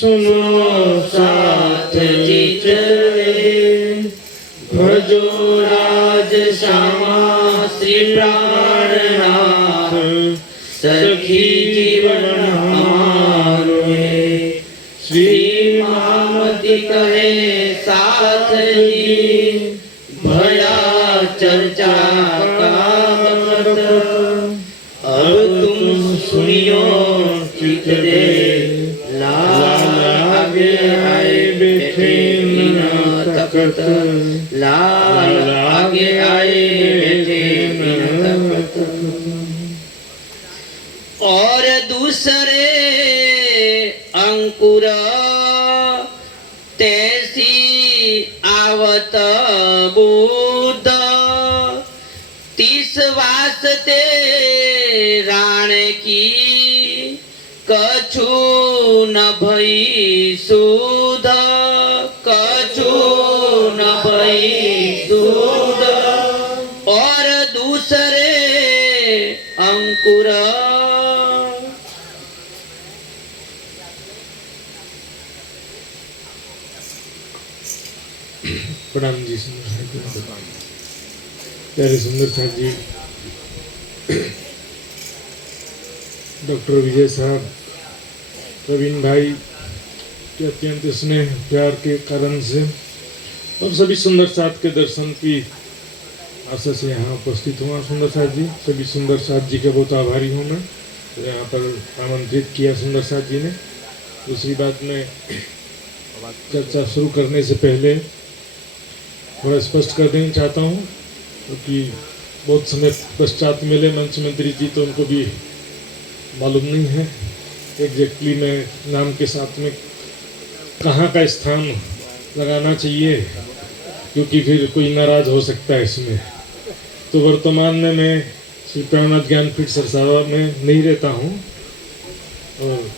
सुनो साथ जी चले, भजो राज श्यामा श्री प्राणनाथ, सखी जीवन हमारो है। श्री महामती कहे साथ जी, भया चर्चा का मत, अब तुम सुनियो चित दे, लाल आगे आए बैठे बिना तकत, लाल आगे आए बैठे बिना तकत। और दूसरे अंकुर तैसी आवत बुध, 30 वास्ते राण की कछु न भई सुध, कछु न भई सुध। और दूसरे अंकुर प्रणाम जी। प्यारे सुंदर साहब जी, डॉक्टर विजय साहब, प्रवीण भाई के अत्यंत स्नेह प्यार के कारण से और सभी सुंदर साथ के दर्शन की आशा से यहाँ उपस्थित हुआ। सुंदर साथ जी, सभी सुंदर साथ जी के बहुत आभारी हूँ मैं, तो यहाँ पर आमंत्रित किया सुंदर साथ जी ने। दूसरी बात, मैं चर्चा शुरू करने से पहले थोड़ा स्पष्ट कर देना चाहता हूँ, क्योंकि बहुत समय पश्चात मिले मंच मंत्री जी, तो उनको भी मालूम नहीं है एग्जैक्टली मैं नाम के साथ में कहाँ का स्थान लगाना चाहिए, क्योंकि फिर कोई नाराज हो सकता है इसमें। तो वर्तमान में मैं श्री प्राणनाथ ज्ञानपीठ सरसावा में नहीं रहता हूँ, और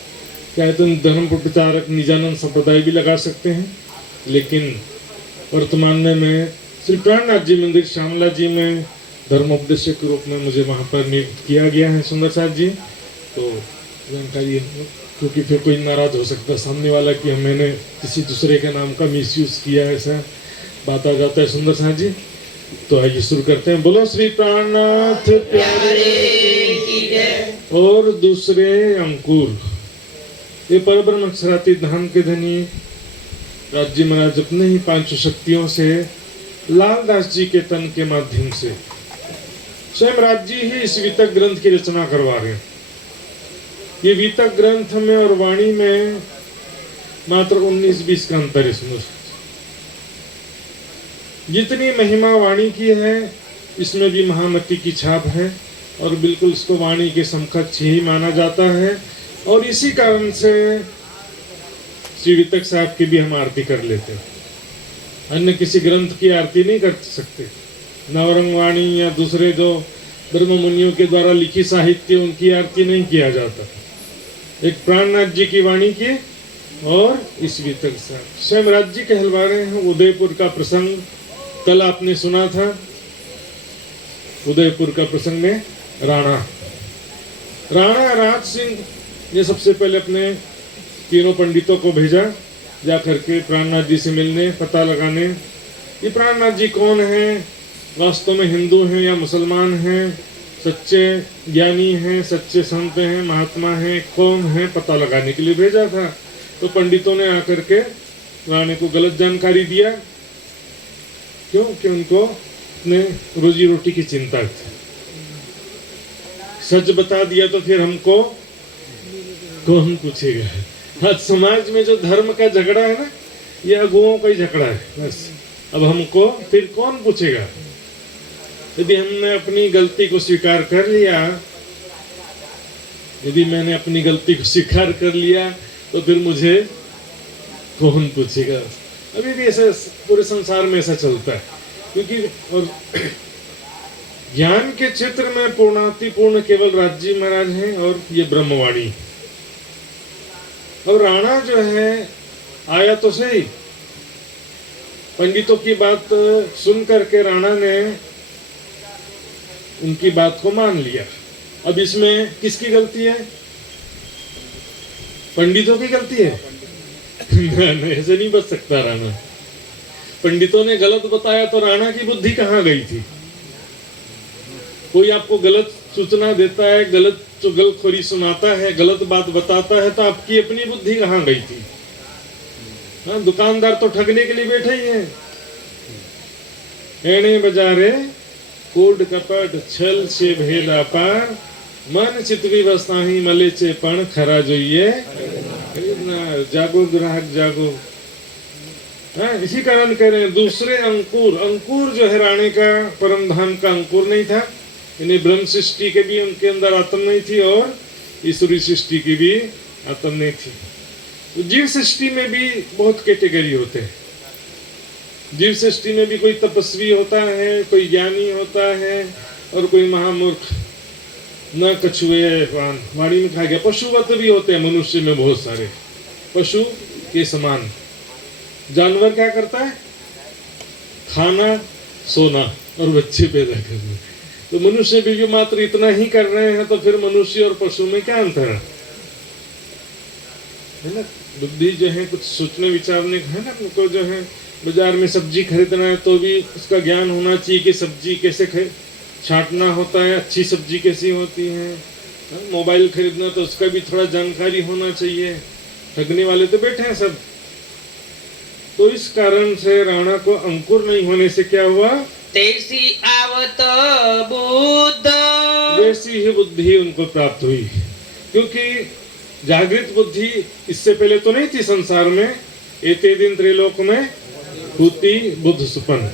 चाहे तो धर्म प्रचारक निजानंद संप्रदाय भी लगा सकते हैं, लेकिन वर्तमान में मैं श्री प्राणनाथ जी मंदिर श्यामला जी में धर्मोपदेशक के रूप में मुझे वहाँ पर नियुक्त किया गया है सुंदर साथ जी। तो जानकारी, क्योंकि फिर कोई नाराज हो सकता है सामने वाला कि मैंने किसी दूसरे के नाम का मिसयूज किया, ऐसा बात आ जाता है सुंदर साथ जी। तो आइए शुरू करते हैं। बोलो श्री प्राणनाथ प्यारे की जय। और दूसरे अंकुर, ये परब्रह्म अक्षराती धाम के धनी राज्य महाराज अपने ही 5 शक्तियों से लालदास जी के तन के माध्यम से स्वयं राज जी ही इस वितक ग्रंथ की रचना करवा रहे हैं। ये वितक ग्रंथ में और वाणी में मात्र 19-20 का अंतर है। सुनो, जितनी महिमा वाणी की है, इसमें भी महामती की छाप है, और बिल्कुल इसको वाणी के समकक्ष ही माना जाता है। और इसी कारण से श्री वितक साहब की भी हम आरती कर लेते हैं, अन्य किसी ग्रंथ की आरती नहीं कर सकते। नवरंग वाणी या दूसरे जो ब्रह्म मुनियों के द्वारा लिखी साहित्य, उनकी आरती नहीं किया जाता। एक प्राणनाथ जी की वाणी की, और इस वितक साहब स्वयं राज जी कहलवा रहे हैं। उदयपुर का प्रसंग कल आपने सुना था। उदयपुर का प्रसंग में राणा राज सिंह ने सबसे पहले अपने तीनों पंडितों को भेजा जा करके प्राणनाथ जी से मिलने, पता लगाने ये प्राणनाथ जी कौन हैं, वास्तव में हिंदू हैं या मुसलमान हैं, सच्चे ज्ञानी हैं, सच्चे संत हैं, महात्मा हैं, कौन हैं, पता लगाने के लिए भेजा था। तो पंडितों ने आकर के रानी को गलत जानकारी दिया। क्यों? कि उनको अपने रोजी रोटी की चिंता थी। सच बता दिया तो फिर हमको कौन पूछेगा। आज समाज में जो धर्म का झगड़ा है ना, ये अगुओं का ही झगड़ा है बस। अब हमको फिर कौन पूछेगा। यदि हमने अपनी गलती को स्वीकार कर लिया, यदि मैंने अपनी गलती को स्वीकार कर लिया, तो फिर मुझे कौन पूछेगा। अभी भी ऐसा पूरे संसार में ऐसा चलता है, क्योंकि और ज्ञान के क्षेत्र में पूर्णातिपूर्ण केवल राजी महाराज हैं और ये ब्रह्मवाणी। और राणा जो है आया तो सही, पंडितों की बात सुन करके राणा ने उनकी बात को मान लिया। अब इसमें किसकी गलती है? पंडितों की गलती है? नहीं, ऐसे नहीं बच सकता राणा। पंडितों ने गलत बताया तो राणा की बुद्धि कहाँ गई थी? कोई आपको गलत सूचना देता है, गलत चुगलखोरी सुनाता है, गलत बात बताता है, तो आपकी अपनी बुद्धि कहाँ गई थी? हाँ, दुकानदार तो ठगने के लिए बैठे ही हैं। एणे बजारे कूड़ कपट छल से भेदा पार, मन चितवी वस्ताही मले चे पण खरा जोइए खरीदना। जागो ग्राहक जागो। हाँ, इसी कारण कह रहे हैं दूसरे अंकुर। अंकुर जो है राणे का परम धाम का अंकुर नहीं था। इन्हें ब्रह्म सृष्टि के भी उनके अंदर आत्म नहीं थी और ईश्वरी सृष्टि की भी आत्म नहीं थी। तो जीव सृष्टि में भी बहुत कैटेगरी होते हैं। जीव सृष्टि में भी कोई तपस्वी होता है, कोई ज्ञानी होता है और कोई महामूर्ख। न कछुए वाणी में खा गया। पशुवत भी होते हैं मनुष्य में बहुत सारे। पशु के समान। जानवर क्या करता है? खाना, सोना और बच्चे पैदा करना। तो मनुष्य भी मात्र इतना ही कर रहे हैं, तो फिर मनुष्य और पशु में क्या अंतर है ना? बुद्धि जो है कुछ सोचने विचारने का है ना। उनको जो है बाजार में सब्जी खरीदना है तो भी उसका ज्ञान होना चाहिए कि सब्जी कैसे छांटना होता है, अच्छी सब्जी कैसी होती है। मोबाइल खरीदना तो उसका भी थोड़ा जानकारी होना चाहिए। ठगने वाले तो बैठे हैं सब। तो इस कारण से राणा को अंकुर नहीं होने से क्या हुआ? तैसी आवत बुद्ध, वैसी ही बुद्धि उनको प्राप्त हुई। क्योंकि जागृत बुद्धि इससे पहले तो नहीं थी संसार में। एते दिन त्रिलोक में हुती बुद्ध सुपन,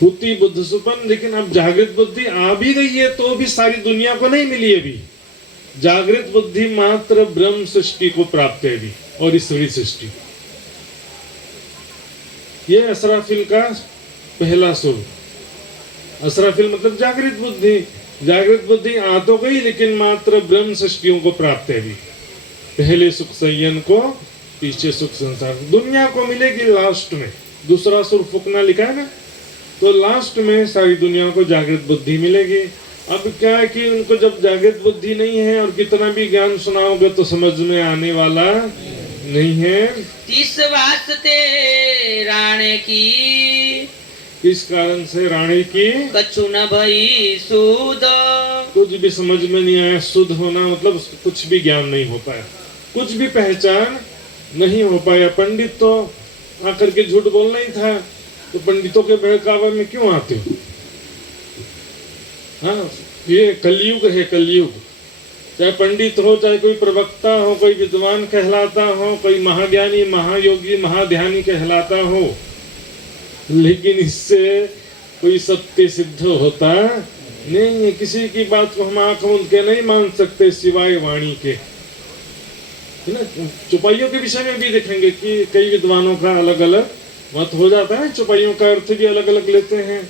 हुती बुद्ध सुपन। लेकिन अब जागृत बुद्धि आ भी गई है तो भी सारी दुनिया को नहीं मिली अभी। जागृत बुद्धि मात्र ब्रह्म सृष्टि को प्राप्त है अभी और ईश्वरी सृष्टि। यह असराफिल का पहला सुर। असराफिल मतलब जागृत बुद्धि। जागृत बुद्धि आ तो गई लेकिन मात्र ब्रह्म सृष्टियों को प्राप्त है अभी। पहले सुख संयन को, पीछे सुख संसार। दुनिया को मिलेगी लास्ट में। दूसरा सुर फुकना लिखा है ना, तो लास्ट में सारी दुनिया को जागृत बुद्धि मिलेगी। अब क्या है कि उनको जब जागृत बुद्धि नहीं है और कितना भी ज्ञान सुनाओगे तो समझ में आने वाला नहीं है। इस वास्ते राणे की, इस कारण से राणे की कछु न भई सुध, कुछ भी समझ में नहीं आया। शुद्ध होना मतलब कुछ भी ज्ञान नहीं हो पाया, कुछ भी पहचान नहीं हो पाया। पंडित तो आकर के झूठ बोलना ही था, तो पंडितों के बहकावे में क्यों आते हो? हाँ, ये कलयुग है, कलयुग। चाहे पंडित हो, चाहे कोई प्रवक्ता हो, कोई विद्वान कहलाता हो, कोई महाज्ञानी, महायोगी, महाध्यानी कहलाता हो, लेकिन इससे कोई सत्य सिद्ध होता नहीं है। किसी की बात को हम आंख मूंद के नहीं मान सकते सिवाय वाणी के, है ना। चौपाइयों के विषय में भी देखेंगे कि कई विद्वानों का अलग अलग मत हो जाता है। चौपाइयों का अर्थ भी अलग अलग लेते हैं।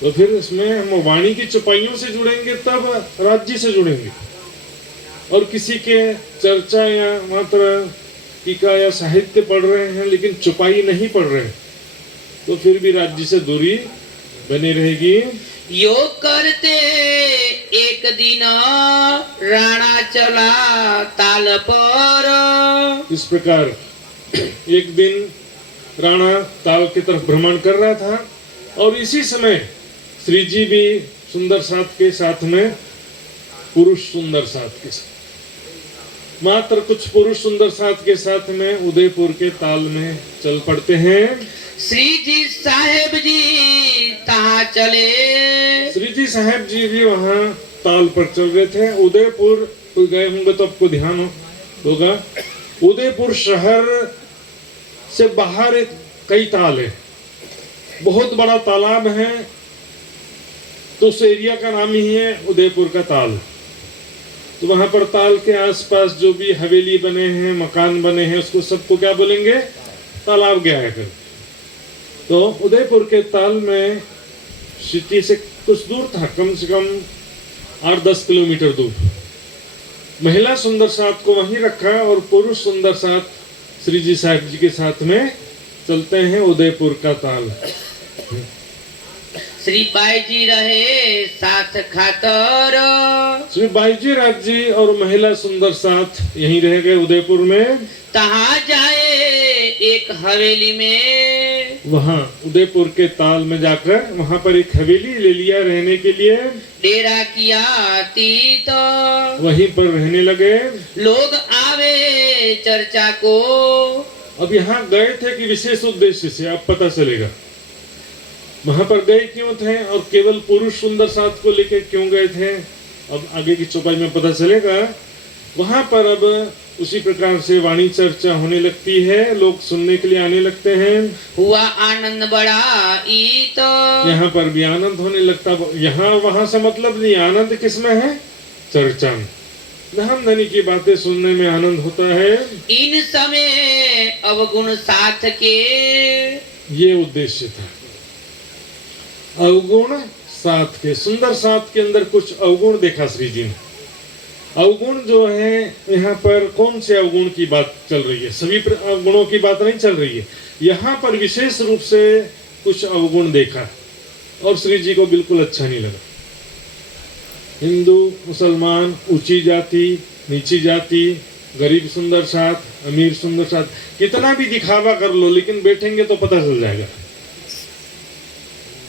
तो फिर इसमें हम वाणी की चौपाइयों से जुड़ेंगे तब राज्य से जुड़ेंगे। और किसी के चर्चा या मात्र टीका या साहित्य पढ़ रहे हैं लेकिन चौपाई नहीं पढ़ रहे हैं, तो फिर भी राज्य से दूरी बनी रहेगी। योग करते एक दिन राणा चला ताल पर। इस प्रकार एक दिन राणा ताल की तरफ भ्रमण कर रहा था और इसी समय श्री जी भी सुंदर साथ के साथ में, पुरुष सुंदर साथ के साथ, मात्र कुछ पुरुष सुंदर साथ के साथ में उदयपुर के ताल में चल पड़ते हैं। श्री जी साहेब जी तहाँ चले। श्री जी साहेब जी भी वहाँ ताल पर चल रहे थे। उदयपुर कोई गए होंगे तो आपको ध्यान होगा। उदयपुर शहर से बाहर एक कई ताल है, बहुत बड़ा तालाब है, तो उस एरिया का नाम ही है उदयपुर का ताल। तो वहां पर ताल के आसपास जो भी हवेली बने हैं, मकान बने हैं, उसको सबको क्या बोलेंगे? तालाब गया कर। तो उदयपुर के ताल में सिटी से कुछ दूर था, कम से कम 8-10 किलोमीटर दूर। महिला सुंदर साथ को वहीं रखा और पुरुष सुंदर साथ श्री जी साहब जी के साथ में चलते हैं उदयपुर का ताल। श्री बाईजी रहे साथ खातर। श्री बाईजी राज जी और महिला सुंदर साथ यहीं रह गए उदयपुर में। तहाँ जाए एक हवेली में, वहाँ उदयपुर के ताल में जाकर वहाँ पर एक हवेली ले लिया रहने के लिए। डेरा किया तीत, वहीं पर रहने लगे। लोग आवे चर्चा को। अब यहाँ गए थे कि विशेष उद्देश्य से, अब पता चलेगा वहां पर गए क्यों थे और केवल पुरुष सुंदर साथ को लेकर क्यों गए थे, अब आगे की चौपाई में पता चलेगा। वहां पर अब उसी प्रकार से वाणी चर्चा होने लगती है, लोग सुनने के लिए आने लगते हैं। हुआ आनंद बड़ा ईत, यहाँ पर भी आनंद होने लगता। यहाँ वहां से मतलब नहीं, आनंद किसमें है? चर्चा में, धन धनी की बातें सुनने में आनंद होता है। इन समय अवगुण साथ के, ये उद्देश्य था। अवगुण साथ के, सुंदर साथ के अंदर कुछ अवगुण देखा श्री जी ने। अवगुण जो है, यहाँ पर कौन से अवगुण की बात चल रही है? सभी अवगुणों की बात नहीं चल रही है। यहाँ पर विशेष रूप से कुछ अवगुण देखा और श्री जी को बिल्कुल अच्छा नहीं लगा। हिंदू मुसलमान, ऊंची जाति नीची जाति, गरीब सुंदर साथ अमीर सुंदर साथ, कितना भी दिखावा कर लो लेकिन बैठेंगे तो पता चल जाएगा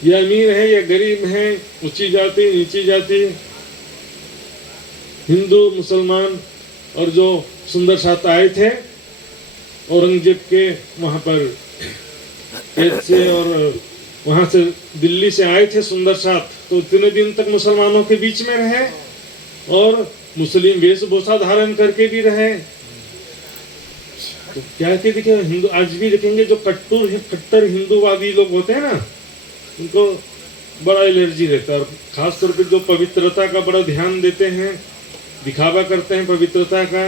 ये अमीर है या गरीब है, ऊंची जाति नीची जाति, हिंदू मुसलमान। और जो सुंदर साथ आए थे औरंगजेब के वहां पर कैद से, और वहां से दिल्ली से आए थे सुंदर साथ, तो इतने दिन तक मुसलमानों के बीच में रहे और मुस्लिम वेशभूषा धारण करके भी रहे। तो क्या के दिखे, हिंदू आज भी देखेंगे जो कट्टर हिंदूवादी लोग होते हैं ना, उनको बड़ा एलर्जी रहता है। और खास तौर पे जो पवित्रता का बड़ा ध्यान देते हैं, दिखावा करते हैं पवित्रता का,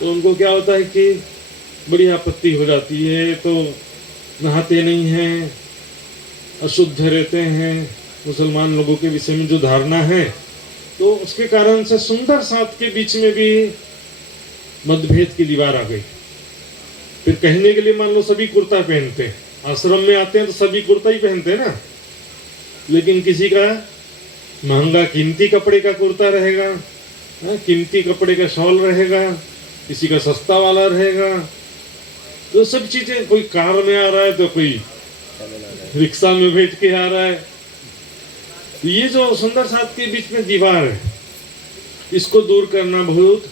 तो उनको क्या होता है कि बड़ी आपत्ति हो जाती है। तो नहाते नहीं हैं, अशुद्ध रहते हैं, मुसलमान लोगों के विषय में जो धारणा है, तो उसके कारण से सुंदर साथ के बीच में भी मतभेद की दीवार आ गई। फिर कहने के लिए मान लो सभी कुर्ता पहनते हैं, आश्रम में आते हैं तो सभी कुर्ता ही पहनते हैं ना, लेकिन किसी का महंगा कीमती कपड़े का कुर्ता रहेगा, कीमती कपड़े का शॉल रहेगा, किसी का सस्ता वाला रहेगा। तो सब चीजें, कोई कार में आ रहा है तो कोई रिक्शा में बैठ के आ रहा है। तो ये जो सुंदर साथ के बीच में दीवार है, इसको दूर करना बहुत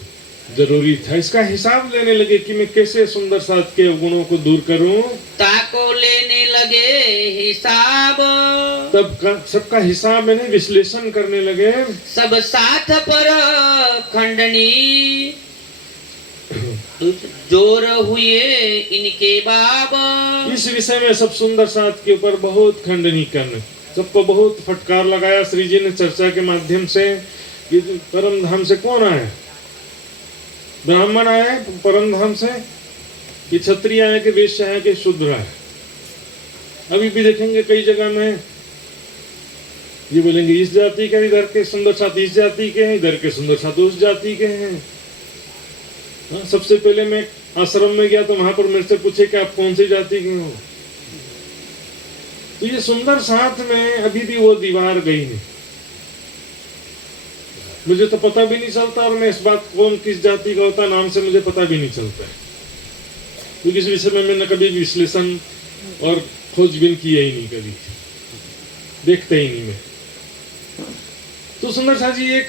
जरूरी था। इसका हिसाब लेने लगे कि मैं कैसे सुंदर साथ के गुणों को दूर करूं। ताको लेने लगे हिसाब, तब सबका हिसाब मैंने विश्लेषण करने लगे। सब साथ पर खंडनी, जोर हुए इनके बाब। इस विषय में सब सुंदर साथ के ऊपर बहुत खंडनी करने, सबको बहुत फटकार लगाया श्री जी ने चर्चा के माध्यम से। कि परम धाम से कौन आया? ब्राह्मण आया परम धाम से, कि क्षत्रिय आया, कि वैश्य आया, कि शूद्र आया? अभी भी देखेंगे कई जगह में ये बोलेंगे इस जाति के इधर के सुंदर साथ इस जाति के हैं, इधर के सुंदर साथ उस जाति के हैं। सबसे पहले मैं आश्रम में गया तो वहां पर मेरे से पूछे कि आप कौन सी जाति के हो। तो ये सुंदर साथ में अभी भी वो दीवार गई नहीं। मुझे तो पता भी नहीं चलता, और मैं इस बात कौन किस जाति का होता नाम से मुझे पता भी नहीं चलता है, क्योंकि इस विषय में मैंने कभी विश्लेषण और खोजबीन किया ही नहीं, कभी देखता ही नहीं मैं। तो सुंदर साथ जी, एक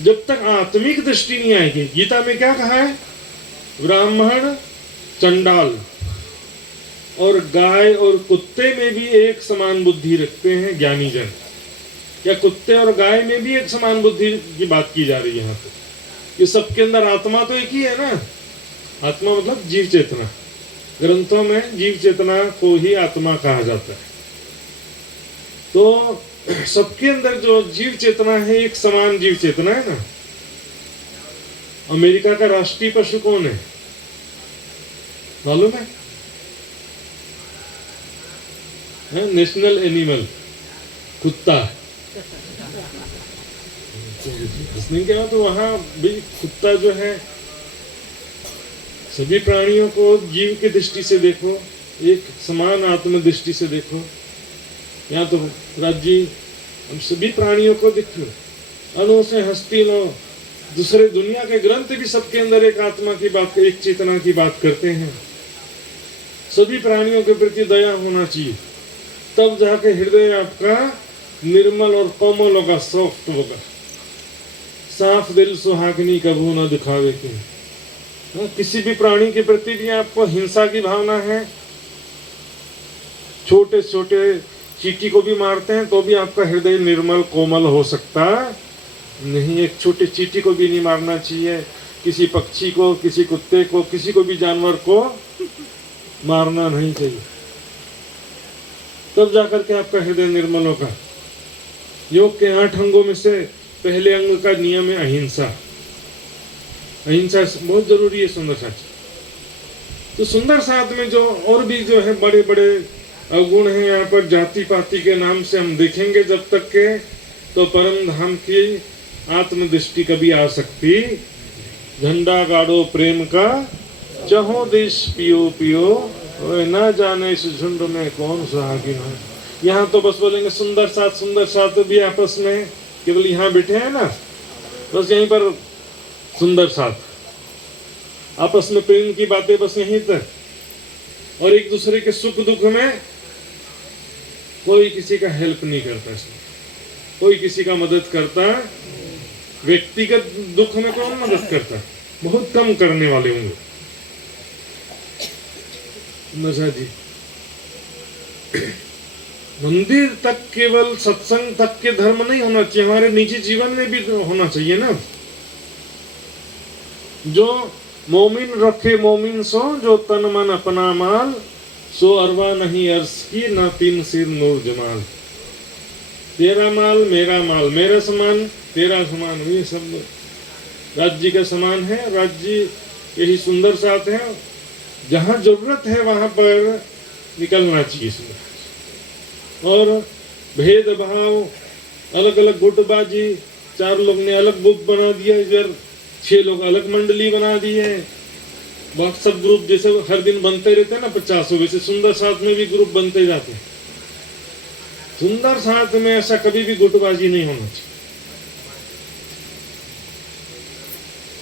जब तक आत्मिक दृष्टि नहीं आएगी, गीता में क्या कहा है? ब्राह्मण चंडाल और गाय और कुत्ते में भी एक समान बुद्धि रखते हैं ज्ञानी जन। क्या कुत्ते और गाय में भी एक समान बुद्धि की बात की जा रही है यहाँ पे? ये सबके अंदर आत्मा तो एक ही है ना। आत्मा मतलब जीव चेतना, ग्रंथों में जीव चेतना को ही आत्मा कहा जाता है। तो सबके अंदर जो जीव चेतना है, एक समान जीव चेतना है ना। अमेरिका का राष्ट्रीय पशु कौन है मालूम है? नेशनल एनिमल कुत्ता। हंसने क्या, तो वहां भी कुत्ता जो है, सभी प्राणियों को जीव की दृष्टि से देखो, एक समान आत्म दृष्टि से देखो। यहाँ तो राज जी हम सभी प्राणियों को देखो, अणु से हस्ती लो, दूसरे दुनिया के ग्रंथ भी सबके अंदर एक आत्मा की बात, एक चेतना की बात करते हैं। सभी प्राणियों के प्रति दया होना चाहिए, तब जाके हृदय आपका निर्मल और कोमल होगा, सॉफ्ट होगा। साफ दिल सुहागनी कभू न दिखावे क्यों। किसी भी प्राणी के प्रति भी आपको हिंसा की भावना है, छोटे छोटे चींटी को भी मारते हैं तो भी आपका हृदय निर्मल कोमल हो सकता नहीं। एक छोटे चींटी को भी नहीं मारना चाहिए, किसी पक्षी को, किसी कुत्ते को, किसी को भी जानवर को मारना नहीं चाहिए, तब जाकर के आपका हृदय निर्मल होगा। योग के 8 अंगों में से पहले अंग का नियम है अहिंसा। अहिंसा बहुत जरूरी है सुंदर साथ। तो सुंदर साथ में जो और भी जो है बड़े बड़े अवगुण हैं, यहाँ पर जाति पाति के नाम से हम देखेंगे जब तक के, तो परम धाम की आत्मदृष्टि कभी आ सकती। झंडा गाड़ो प्रेम का, चहो देश पियो पियो, ना जाने इस झुंड में कौन सुहागिन है। यहाँ तो बस बोलेंगे सुंदर साथ भी आपस में केवल यहाँ बैठे हैं ना, बस यहीं पर सुंदर साथ, आपस में प्रेम की बातें बस यहीं तक। और एक दूसरे के सुख दुख में कोई किसी का हेल्प नहीं करता, इसमें कोई किसी का मदद करता, व्यक्तिगत दुख में कौन मदद करता, बहुत कम करने वाले होंगे। नशा जी मंदिर तक केवल सत्संग तक के धर्म नहीं होना चाहिए, हमारे निजी जीवन में भी तो होना चाहिए ना। जो मोमिन रखे मोमिन सो, जो तन मन अपना माल, सो अरवा नहीं अर्श की, ना तीन सिर नूर जमाल। तेरा माल, मेरा समान तेरा समान, ये सब राज्य का समान है। राज्य यही सुंदर साथ है, जहां जरूरत है वहां पर निकलना चाहिए इसमें। और भेदभाव, अलग अलग गुटबाजी, 4 लोग ने अलग ग्रुप बना दिया, इधर 6 लोग अलग मंडली बना दी है। व्हाट्सएप ग्रुप जैसे हर दिन बनते रहते हैं ना 50, वैसे सुंदर साथ में भी ग्रुप बनते जाते हैं। सुंदर साथ में ऐसा कभी भी गुटबाजी नहीं होना चाहिए।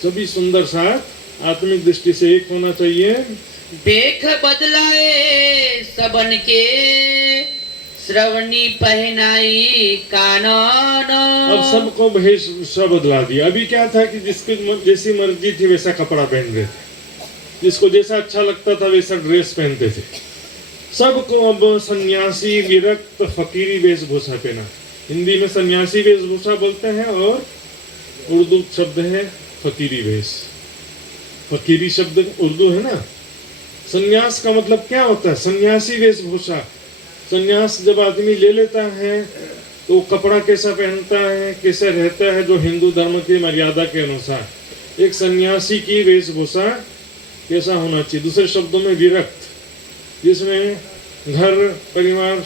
सभी सुंदर साथ आत्मिक दृष्टि से एक होना चाहिए। देख बदलाए सबन के, श्रवणी पहनाई कानन। अब सबको वेशभूषा बदला दिया। अभी क्या था कि जिसकी जैसी मर्जी थी वैसा कपड़ा पहन रहे थे, जिसको जैसा अच्छा लगता था वैसा ड्रेस पहनते थे। सबको अब सन्यासी, विरक्त, फकीरी वेशभूषा पहना। हिंदी में सन्यासी वेशभूषा बोलते हैं और उर्दू शब्द है फकीरी वेश। फकीरी शब्द उर्दू है ना। सन्यास का मतलब क्या होता है? सन्यासी वेशभूषा। सन्यास जब आदमी ले लेता है तो कपड़ा कैसा पहनता है, कैसे रहता है, जो हिंदू धर्म की मर्यादा के अनुसार। एक सन्यासी की वेशभूषा कैसा होना चाहिए? दूसरे शब्दों में विरक्त, जिसमें घर परिवार,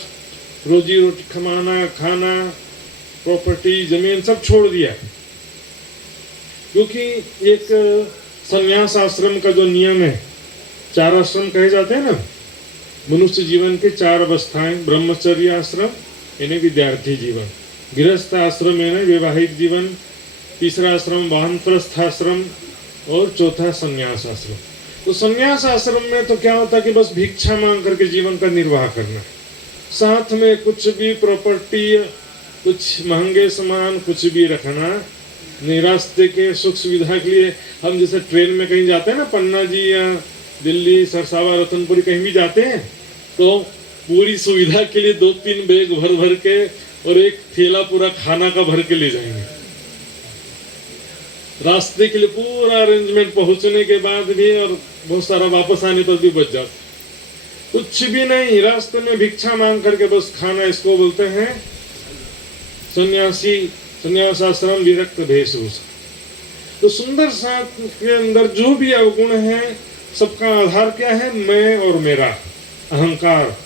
रोजी रोटी कमाना, खाना, प्रॉपर्टी, जमीन सब छोड़ दिया। क्योंकि एक संन्यास आश्रम का जो नियम है, 4 आश्रम कहे जाते हैं ना मनुष्य जीवन के 4 अवस्थाएं। ब्रह्मचर्य आश्रम यानी विद्यार्थी जीवन, गृहस्थ आश्रम यानी वैवाहिक जीवन, तीसरा आश्रम वानप्रस्थ आश्रम और चौथा संन्यास आश्रम। तो संन्यास आश्रम में तो क्या होता है कि बस भिक्षा मांग करके जीवन का निर्वाह करना, साथ में कुछ भी प्रॉपर्टी, कुछ महंगे सामान कुछ भी रखना नहीं। रास्ते के सुख सुविधा के लिए हम जैसे ट्रेन में कहीं जाते हैं ना, पन्ना जी या दिल्ली, सरसावा, रतनपुरी कहीं भी जाते हैं तो पूरी सुविधा के लिए 2-3 बैग भर भर के और एक थैला पूरा खाना का भर के ले जाएंगे। रास्ते के लिए पूरा अरेंजमेंट, पहुंचने के बाद भी और बहुत सारा वापस आने पर भी बच जाता। कुछ भी नहीं, रास्ते में भिक्षा मांग करके बस खाना, इसको बोलते हैं सन्यासी, संन्यास आश्रम, विरक्त वेशभूषा। तो सुंदर साथ के अंदर जो भी अवगुण है, सबका आधार क्या है? मैं और मेरा, अहंकार।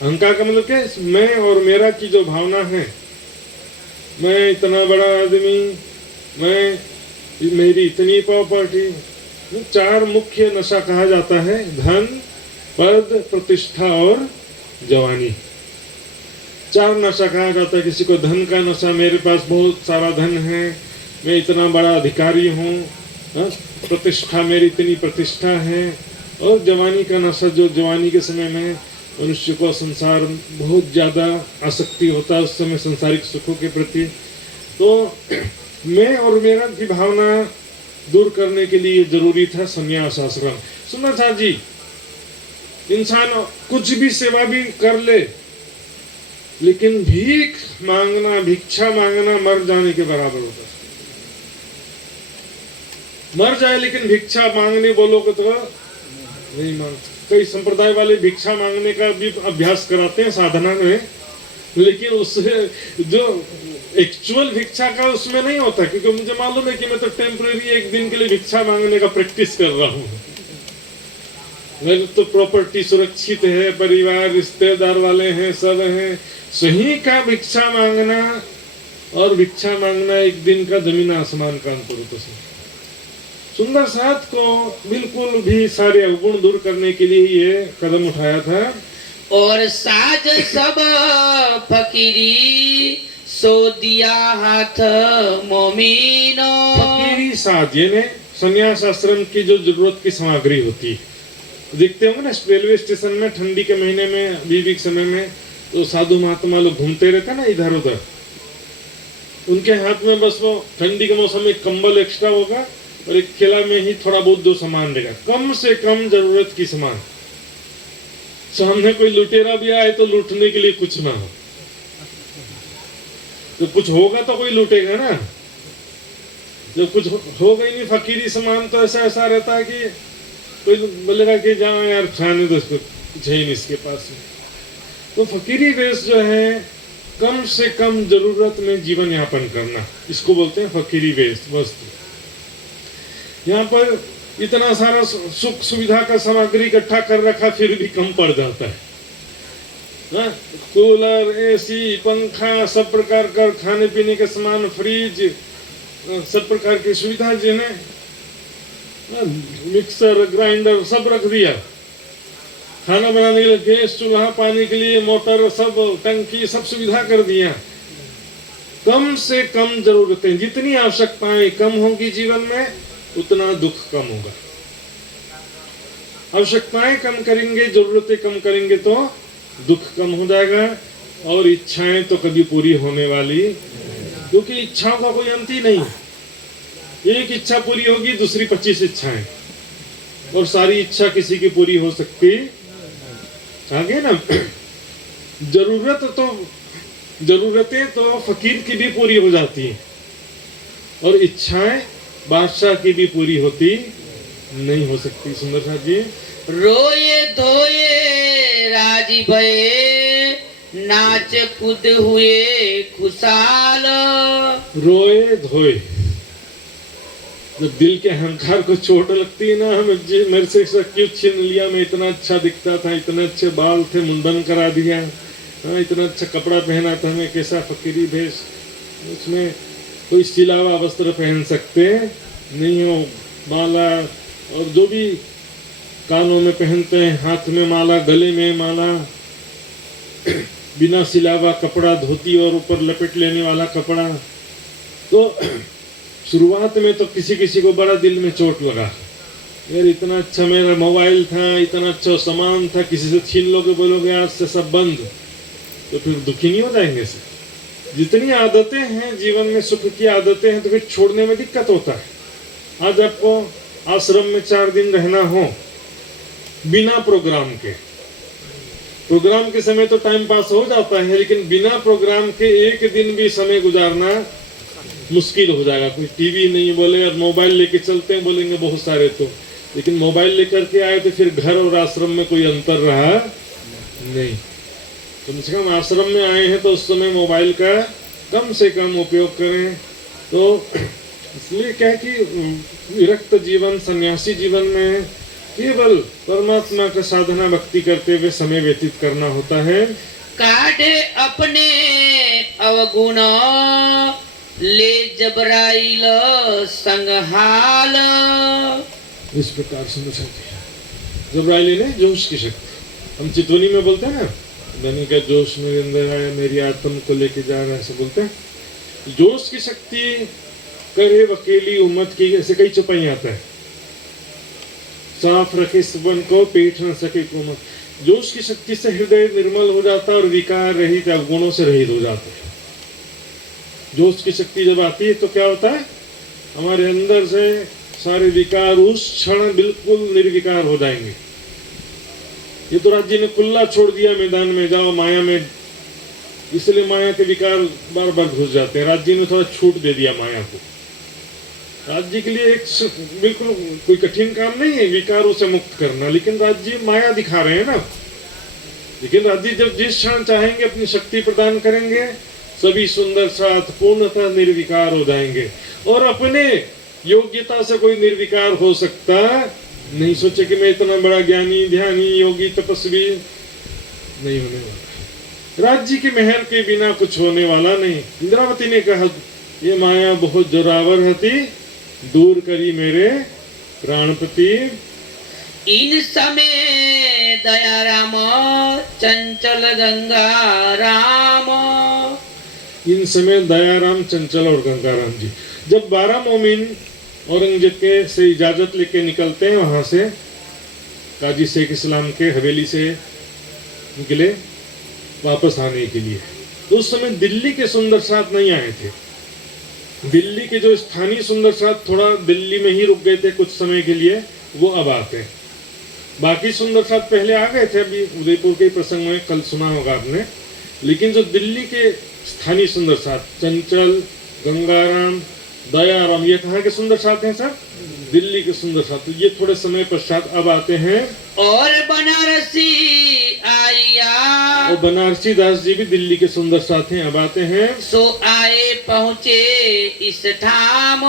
अहंकार का मतलब क्या है? मैं और मेरा की जो भावना है, मैं इतना बड़ा आदमी, मैं, मेरी इतनी प्रॉपर्टी। 4 मुख्य नशा कहा जाता है, धन, पद, प्रतिष्ठा और जवानी। चार नशा कहा जाता है, किसी को धन का नशा, मेरे पास बहुत सारा धन है, मैं इतना बड़ा अधिकारी हूँ, प्रतिष्ठा, मेरी इतनी प्रतिष्ठा है। और जवानी का नशा, जो जवानी के समय में मनुष्य को संसार बहुत ज़्यादा आसक्ति होता है उस समय सांसारिक सुखों के प्रति। तो मैं और मेरा की भावना दूर करने के लिए जरूरी था संन्यास आश्रम। सुना था जी, इंसान कुछ भी सेवा भी कर ले, लेकिन भीख मांगना, भिक्षा मांगना मर जाने के बराबर होता है। मर जाए लेकिन भिक्षा मांगने बोलोगे तो नहीं मांगते। कई संप्रदाय वाले भिक्षा मांगने का भी अभ्यास कराते हैं साधना में, लेकिन उससे जो एक्चुअल भिक्षा का उसमें नहीं होता, क्योंकि मुझे मालूम है कि मैं तो टेम्परेरी एक दिन के लिए भिक्षा मांगने का प्रैक्टिस कर रहा हूँ। मेरी तो प्रॉपर्टी सुरक्षित है, परिवार रिश्तेदार वाले हैं, सब हैं। सही का भिक्षा मांगना और भिक्षा मांगना एक दिन का जमीन आसमान का अंतर होता है। सुंदर साथ को बिल्कुल भी सारे अवगुण दूर करने के लिए ये कदम उठाया था। और साज सब फकीरी सो दिया हाथ मोमिनो। फकीरी साज यानी संन्यास आश्रम की जो जरूरत की सामग्री होती है। देखते होंगे ना रेलवे स्टेशन में ठंडी के महीने में, बीबी के समय में, तो साधु महात्मा लोग घूमते रहते ना इधर उधर। उनके हाथ में बस वो ठंडी के मौसम में कंबल एक्स्ट्रा होगा और एक थैला में ही थोड़ा बहुत जो सामान रहेगा, कम से कम जरूरत की सामान। सामने कोई लुटेरा भी आए तो लूटने के लिए कुछ ना हो, तो कुछ होगा तो कोई लूटेगा ना। जब कुछ होगा ही नहीं फकीरी सामान, तो ऐसा रहता है कि कोई बोलेगा कि जाओ यार खाने दो, कुछ है ही नहीं इसके पास में। तो फकीरी वेश जो है, कम से कम जरूरत में जीवन यापन करना, इसको बोलते हैं फकीरी वेश वस्तु। यहाँ पर इतना सारा सुख सुविधा का सामग्री इकट्ठा कर रखा, फिर भी कम पड़ जाता है। कूलर, एसी, पंखा, सब प्रकार का खाने पीने के सामान, फ्रिज, सब प्रकार की सुविधा जिन्हें, मिक्सर, ग्राइंडर सब रख दिया। खाना बनाने के लिए गैस, चूल्हा, पानी के लिए मोटर, सब टंकी, सब सुविधा कर दिया। कम से कम जरूरतें, जितनी आवश्यकताएं कम होंगी जीवन में, उतना दुख कम होगा। आवश्यकताएं कम करेंगे, जरूरतें कम करेंगे तो दुख कम हो जाएगा। और इच्छाएं तो कभी पूरी होने वाली, क्योंकि इच्छाओं का कोई अंत ही नहीं। एक इच्छा पूरी होगी, दूसरी 25 इच्छाएं, और सारी इच्छा किसी की पूरी हो सकती आगे ना। जरूरतें तो फकीर की भी पूरी हो जाती हैं, और इच्छाएं बादशाह की भी पूरी होती नहीं हो सकती। सुंदर साहब जी, रोए धोए राजी भये, नाच कूद हुए खुशाल। रोए धोए, जब दिल के अहंकार को चोट लगती है ना, मेरे से क्यों छीन लिया, मैं इतना अच्छा दिखता था, इतने अच्छे बाल थे, मुंडन करा दिया, इतना अच्छा कपड़ा पहना था, मैं कैसा फकीरी भेष, उसमें कोई सिलावा वस्त्र पहन सकते नहीं हो, माला और जो भी कानों में पहनते हैं, हाथ में माला, गले में माला, बिना सिलावा कपड़ा, धोती और ऊपर लपेट लेने वाला कपड़ा। तो शुरुआत में तो किसी किसी को बड़ा दिल में चोट लगा, यार इतना अच्छा मेरा मोबाइल था, इतना अच्छा सामान था, किसी से छीन लोगे, बोलोगे आज से सब बंद, तो फिर दुखी नहीं हो जाएंगे से। जितनी आदतें हैं जीवन में, सुख की आदतें हैं, तो फिर छोड़ने में दिक्कत होता है। आज आपको आश्रम में 4 दिन रहना हो बिना प्रोग्राम के, प्रोग्राम के समय तो टाइम पास हो जाता है, लेकिन बिना प्रोग्राम के एक दिन भी समय गुजारना मुश्किल हो जाएगा। कोई टीवी नहीं बोले और मोबाइल लेके चलते हैं, बोलेंगे बहुत सारे तो, लेकिन मोबाइल लेकर के आए तो फिर घर और आश्रम में कोई अंतर रहा नहीं। कम से कम आश्रम में आए हैं तो उस समय मोबाइल का कम से कम उपयोग करें। तो इसलिए क्या है कि विरक्त जीवन, सन्यासी जीवन में केवल परमात्मा का साधना भक्ति करते हुए समय व्यतीत करना होता है। काढ़े अपने अवगुण ले जबराइल संगहाल। इस प्रकार समझ सकते हैं। जबराइल ने जोश की शक्ति, हम चितवनी में बोलते हैं ना, धनी का जोश मेरे अंदर आया, मेरी आत्म को लेके जा रहा है, ऐसा बोलते हैं। जोश की शक्ति करे वकेली उम्मत की, ऐसे कई चौपाई आता है। साफ रखे सबन को, पीठ न सके कोमल। जोश की शक्ति से हृदय निर्मल हो जाता है और विकार रहित अवगुणों से रहित हो जाता है। जोश की शक्ति जब आती है तो क्या होता है, हमारे अंदर से सारे विकार उस क्षण बिल्कुल निर्विकार हो जाएंगे। ये तो राज्य ने खुला छोड़ दिया, मैदान में जाओ माया में, इसलिए माया के विकार बार बार घुस जाते हैं। राज्य ने थोड़ा छूट दे दिया माया को। राज्य के लिए एक बिल्कुल कोई कठिन काम नहीं है विकारों से मुक्त करना, लेकिन राज्य माया दिखा रहे हैं ना। लेकिन राज्य जब जिस क्षण चाहेंगे अपनी शक्ति प्रदान करेंगे, सभी सुंदर साथ पूर्णतः निर्विकार हो जाएंगे। और अपने योग्यता से कोई निर्विकार हो सकता नहीं। सोचे कि मैं इतना बड़ा ज्ञानी, ध्यानी, योगी, तपस्वी, नहीं होने वाला। राज्य की मेहर के बिना कुछ होने वाला नहीं। इंद्रावती ने कहा, ये माया बहुत जोरावर हती, दूर करी मेरे प्राणपति। इन समय दया राम चंचल गंगा राम। इन समय दया राम, चंचल और गंगा राम जी, जब 12 मोमिन औरंगजेब के से इजाजत लेके निकलते हैं, वहां से काजी शेख इस्लाम के हवेली से निकले वापस आने के लिए, तो उस समय दिल्ली के सुंदर साथ नहीं आए थे। दिल्ली के जो स्थानीय सुंदर साथ थोड़ा दिल्ली में ही रुक गए थे कुछ समय के लिए, वो अब आते हैं। बाकी सुंदर साथ पहले आ गए थे, अभी उदयपुर के प्रसंग में कल सुना होगा आपने। लेकिन जो दिल्ली के स्थानीय सुंदर साथ, चंचल, गंगाराम, दयाराम, ये कहाँ के सुंदर साथ हैं सर? दिल्ली के सुंदर साथ। ये थोड़े समय पश्चात अब आते हैं। और बनारसी आया, और बनारसी दास जी भी दिल्ली के सुंदर साथ हैं, अब आते हैं। सो आए पहुँचे इस ठाम,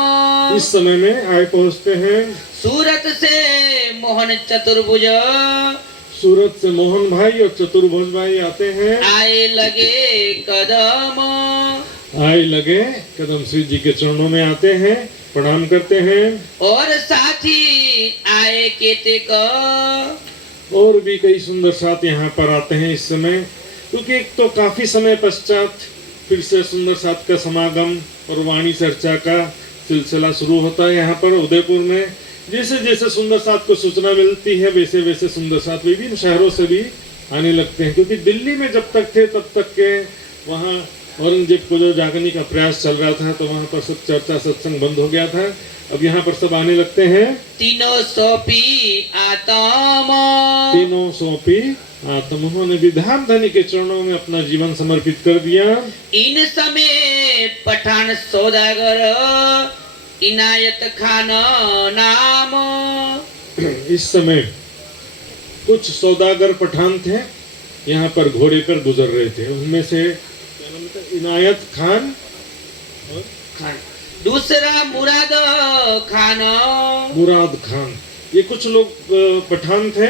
इस समय में आए पहुँचते हैं। सूरत से मोहन चतुर्भुज, सूरत से मोहन भाई और चतुर्भुज भाई आते हैं। आए लगे कदम, आए लगे कदम, श्री जी के चरणों में आते हैं, प्रणाम करते हैं। और साथी आए केतेक, और भी कई सुंदर साथ यहाँ पर आते हैं इस समय, क्योंकि एक तो काफी समय पश्चात फिर से सुंदर साथ का समागम और वाणी चर्चा का सिलसिला शुरू होता है यहाँ पर उदयपुर में। जैसे जैसे सुंदर साथ को सूचना मिलती है, वैसे वैसे सुंदर साथ विभिन्न शहरों से भी आने लगते हैं। क्योंकि दिल्ली में जब तक थे तब तक के वहाँ औरंगजेब को जो जागने का प्रयास चल रहा था, तो वहाँ पर सब चर्चा सत्संग बंद हो गया था। अब यहाँ पर सब आने लगते हैं। तीनों सौंपी आत्म, तीनों सौंपी आत्म, उन्होंने विधान धनी के चरणों में अपना जीवन समर्पित कर दिया। इन समय पठान सौदागर इनायत खान नाम, इस समय कुछ सौदागर पठान थे, यहाँ पर घोड़े पर गुजर रहे थे। उनमें से इनायत खान और खान, दूसरा मुराद खान, मुराद खान, ये कुछ लोग पठान थे।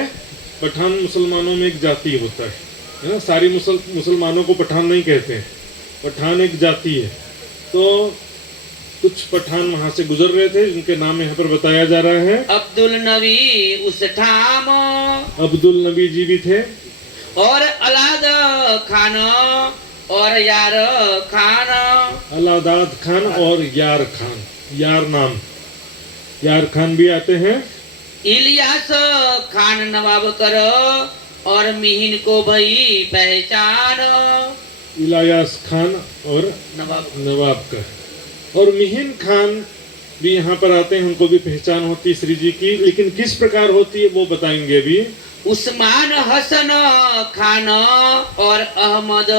पठान मुसलमानों में एक जाति होता है ना, सारी मुसलमानों को पठान नहीं कहते हैं, पठान एक जाति है। तो कुछ पठान वहां से गुजर रहे थे, इनके नाम यहाँ पर बताया जा रहा है। अब्दुल नबी उस ठाम, अब्दुल नबी जी भी थे। और अलाद खान और यार खान, अलादाद खान और यार खान, यार नाम, यार खान भी आते हैं। इलियास खान नवाब कर और मिहिन को भई पहचान, इलियास खान और नवाब का, और मिहिन खान भी यहाँ पर आते हैं, उनको भी पहचान होती है श्री जी की, लेकिन किस प्रकार होती है वो बताएंगे अभी। उस्मान हसन खान और अहमद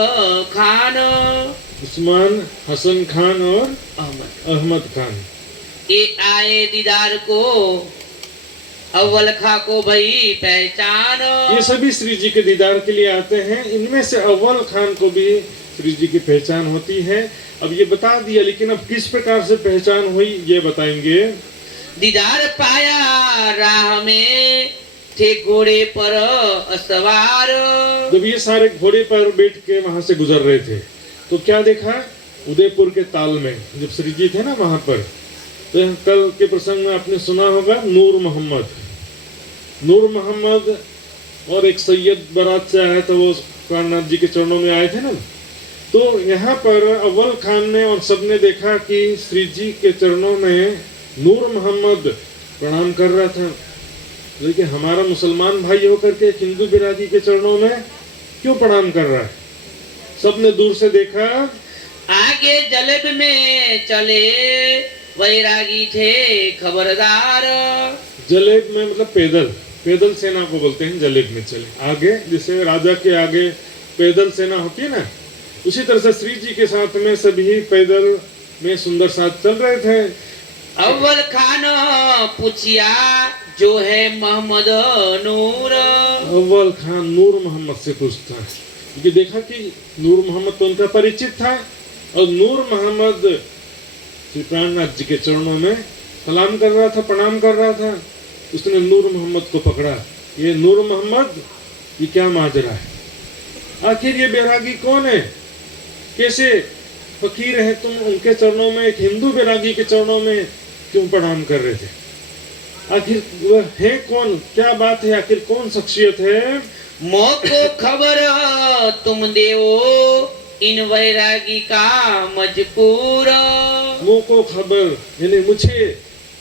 खान, उस्मान हसन खान और अहमद खान, ये आए दीदार को अव्वल खा को भई पहचान। ये सभी श्री जी के दीदार के लिए आते हैं। इनमें से अव्वल खान को भी श्री जी की पहचान होती है। अब ये बता दिया, लेकिन अब किस प्रकार से पहचान हुई ये बताएंगे। दीदार पाया राह में थे घोड़े पर असवार, जब ये सारे घोड़े पर बैठ के वहां से गुजर रहे थे तो क्या देखा, उदयपुर के ताल में जब श्री जी थे ना वहां पर, तो कल के प्रसंग में आपने सुना होगा नूर मोहम्मद और एक सैयद बारात से आया था, वो प्राणनाथ जी के चरणों में आए थे ना, तो यहाँ पर अव्वल खान ने और सबने देखा कि श्री जी के चरणों में नूर मोहम्मद प्रणाम कर रहा था। लेकिन हमारा मुसलमान भाई होकर के एक हिंदू बिरादरी के चरणों में क्यों प्रणाम कर रहा है? सबने दूर से देखा। आगे जलेब में चले वैरागी थे खबरदार। जलेब में मतलब पैदल, पैदल सेना को बोलते हैं जलेब में चले। आगे जैसे राजा के आगे पैदल सेना होती है ना, उसी तरह से श्री जी के साथ में सभी पैदल में सुंदर साथ चल रहे थे। अव्वल खान पूछिया जो है मोहम्मद नूर। अव्वल खान नूर मोहम्मद से पूछता है, क्योंकि देखा कि नूर मोहम्मद तो उनका परिचित था, और नूर मोहम्मद श्री प्राणनाथ जी के चरणों में सलाम कर रहा था, प्रणाम कर रहा था। उसने नूर मोहम्मद को पकड़ा, ये नूर मोहम्मद, ये क्या माजरा है? आखिर ये बैरागी कौन है? कैसे फकीर है तुम? उनके चरणों में, एक हिंदू बैरागी के चरणों में क्यों प्रणाम कर रहे थे? आखिर वह है कौन? क्या बात है? आखिर कौन शख्सियत है? मोको खबर तुम देवो इन वैरागी का मजबूर। मोको खबर यानी मुझे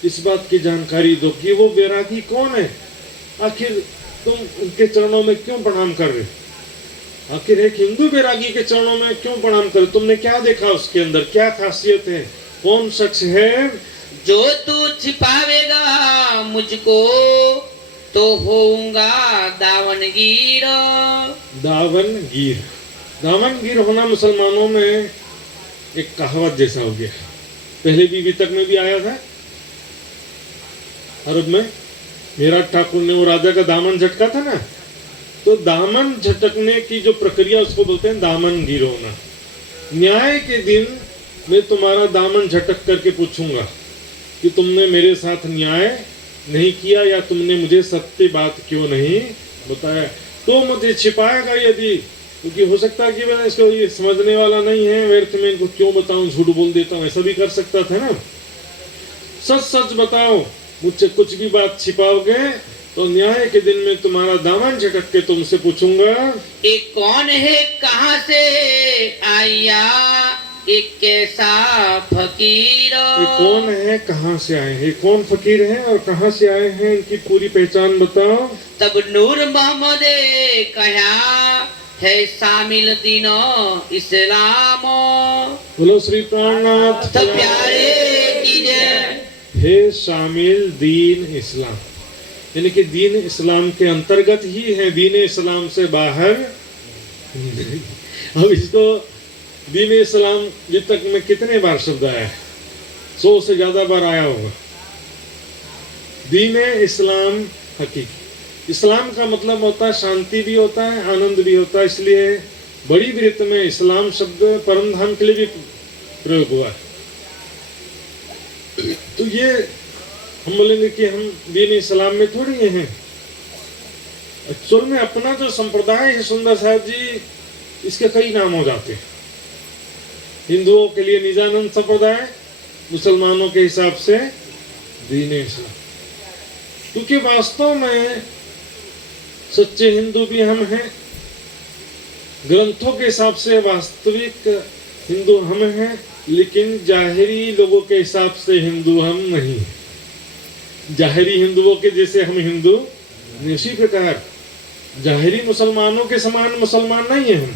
इस बात की जानकारी दो कि वो बैरागी कौन है। आखिर तुम उनके चरणों में क्यों प्रणाम कर रहे? आखिर एक हिंदू बैरागी के चरणों में क्यों प्रणाम कर? तुमने क्या देखा उसके अंदर? क्या खासियत है? कौन शख्स है? जो तू छिपावेगा मुझको तो होऊंगा दावनगीर। दावनगीर, दावनगीर होना मुसलमानों में एक कहावत जैसा हो गया। पहले भी वितक में भी आया था अरब में। मेराठ ठाकुर ने वो राजा का दामन झटका था ना, तो दामन झटकने की जो प्रक्रिया उसको बोलते हैं दामनगीर होना। न्याय के दिन मैं तुम्हारा दामन झटक करके पूछूंगा कि तुमने मेरे साथ न्याय नहीं किया, या तुमने मुझे सत्य बात क्यों नहीं बताया। तो मुझे छिपाएगा यदि, क्योंकि हो सकता है कि मैं इसको ये समझने वाला नहीं है, व्यर्थ में इनको क्यों बताऊं, झूठ बोल देता हूं, ऐसा भी कर सकता था ना। सच सच बताओ, मुझसे कुछ भी बात छिपाओगे तो न्याय के दिन में तुम्हारा दामन झटक के तुमसे पूछूंगा। एक कौन है, कहां से आया, एक कैसा फकीर। ये कौन है, कहां से आए हैं, कौन फकीर है और कहां से आए हैं, इनकी पूरी पहचान बताओ। तब नूर मोहम्मद कहा है शामिल दीनो इस्लाम। बोलो श्री प्राणनाथ तब प्यारे की जय। है शामिल दीन इस्लाम, यानी कि दीन इस्लाम के अंतर्गत ही है, दीन इस्लाम से बाहर। अब इसको दीन इस्लाम अभी तक में कितने बार शब्द आया है? 100 से ज्यादा बार आया होगा। दीन इस्लाम हकीकी, इस्लाम का मतलब होता है शांति भी होता है, आनंद भी होता है। इसलिए बड़ी वृत्त में इस्लाम शब्द परम धाम के लिए भी प्रयोग हुआ है। तो ये हम बोलेंगे कि हम दीन इस्लाम में थोड़ी हैं। एक्चुअल में अपना जो संप्रदाय है सुंदर साहब जी, इसके कई नाम हो जाते हैं। हिंदुओं के लिए निजानंद संप्रदाय, मुसलमानों के हिसाब से दीन इस्लाम, क्योंकि वास्तव में सच्चे हिंदू भी हम हैं। ग्रंथों के हिसाब से वास्तविक हिंदू हम हैं, लेकिन जाहिरी लोगों के हिसाब से हिंदू हम नहीं। जाहिरी हिंदुओं के जैसे हम हिंदू, इसी प्रकार जाहिरी मुसलमानों के समान मुसलमान नहीं है हम,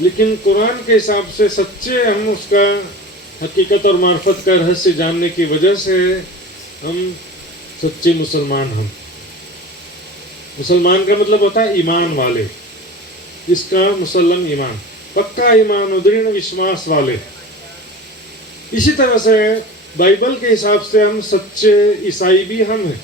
लेकिन कुरान के हिसाब से सच्चे हम, उसका हकीकत और मार्फत का रहस्य जानने की वजह से हम सच्चे मुसलमान। हम मुसलमान का मतलब होता है ईमान वाले, इसका मुसल्लम ईमान, पक्का ईमान, दृढ़ विश्वास वाले। इसी तरह से बाइबल के हिसाब से हम सच्चे ईसाई भी हम हैं,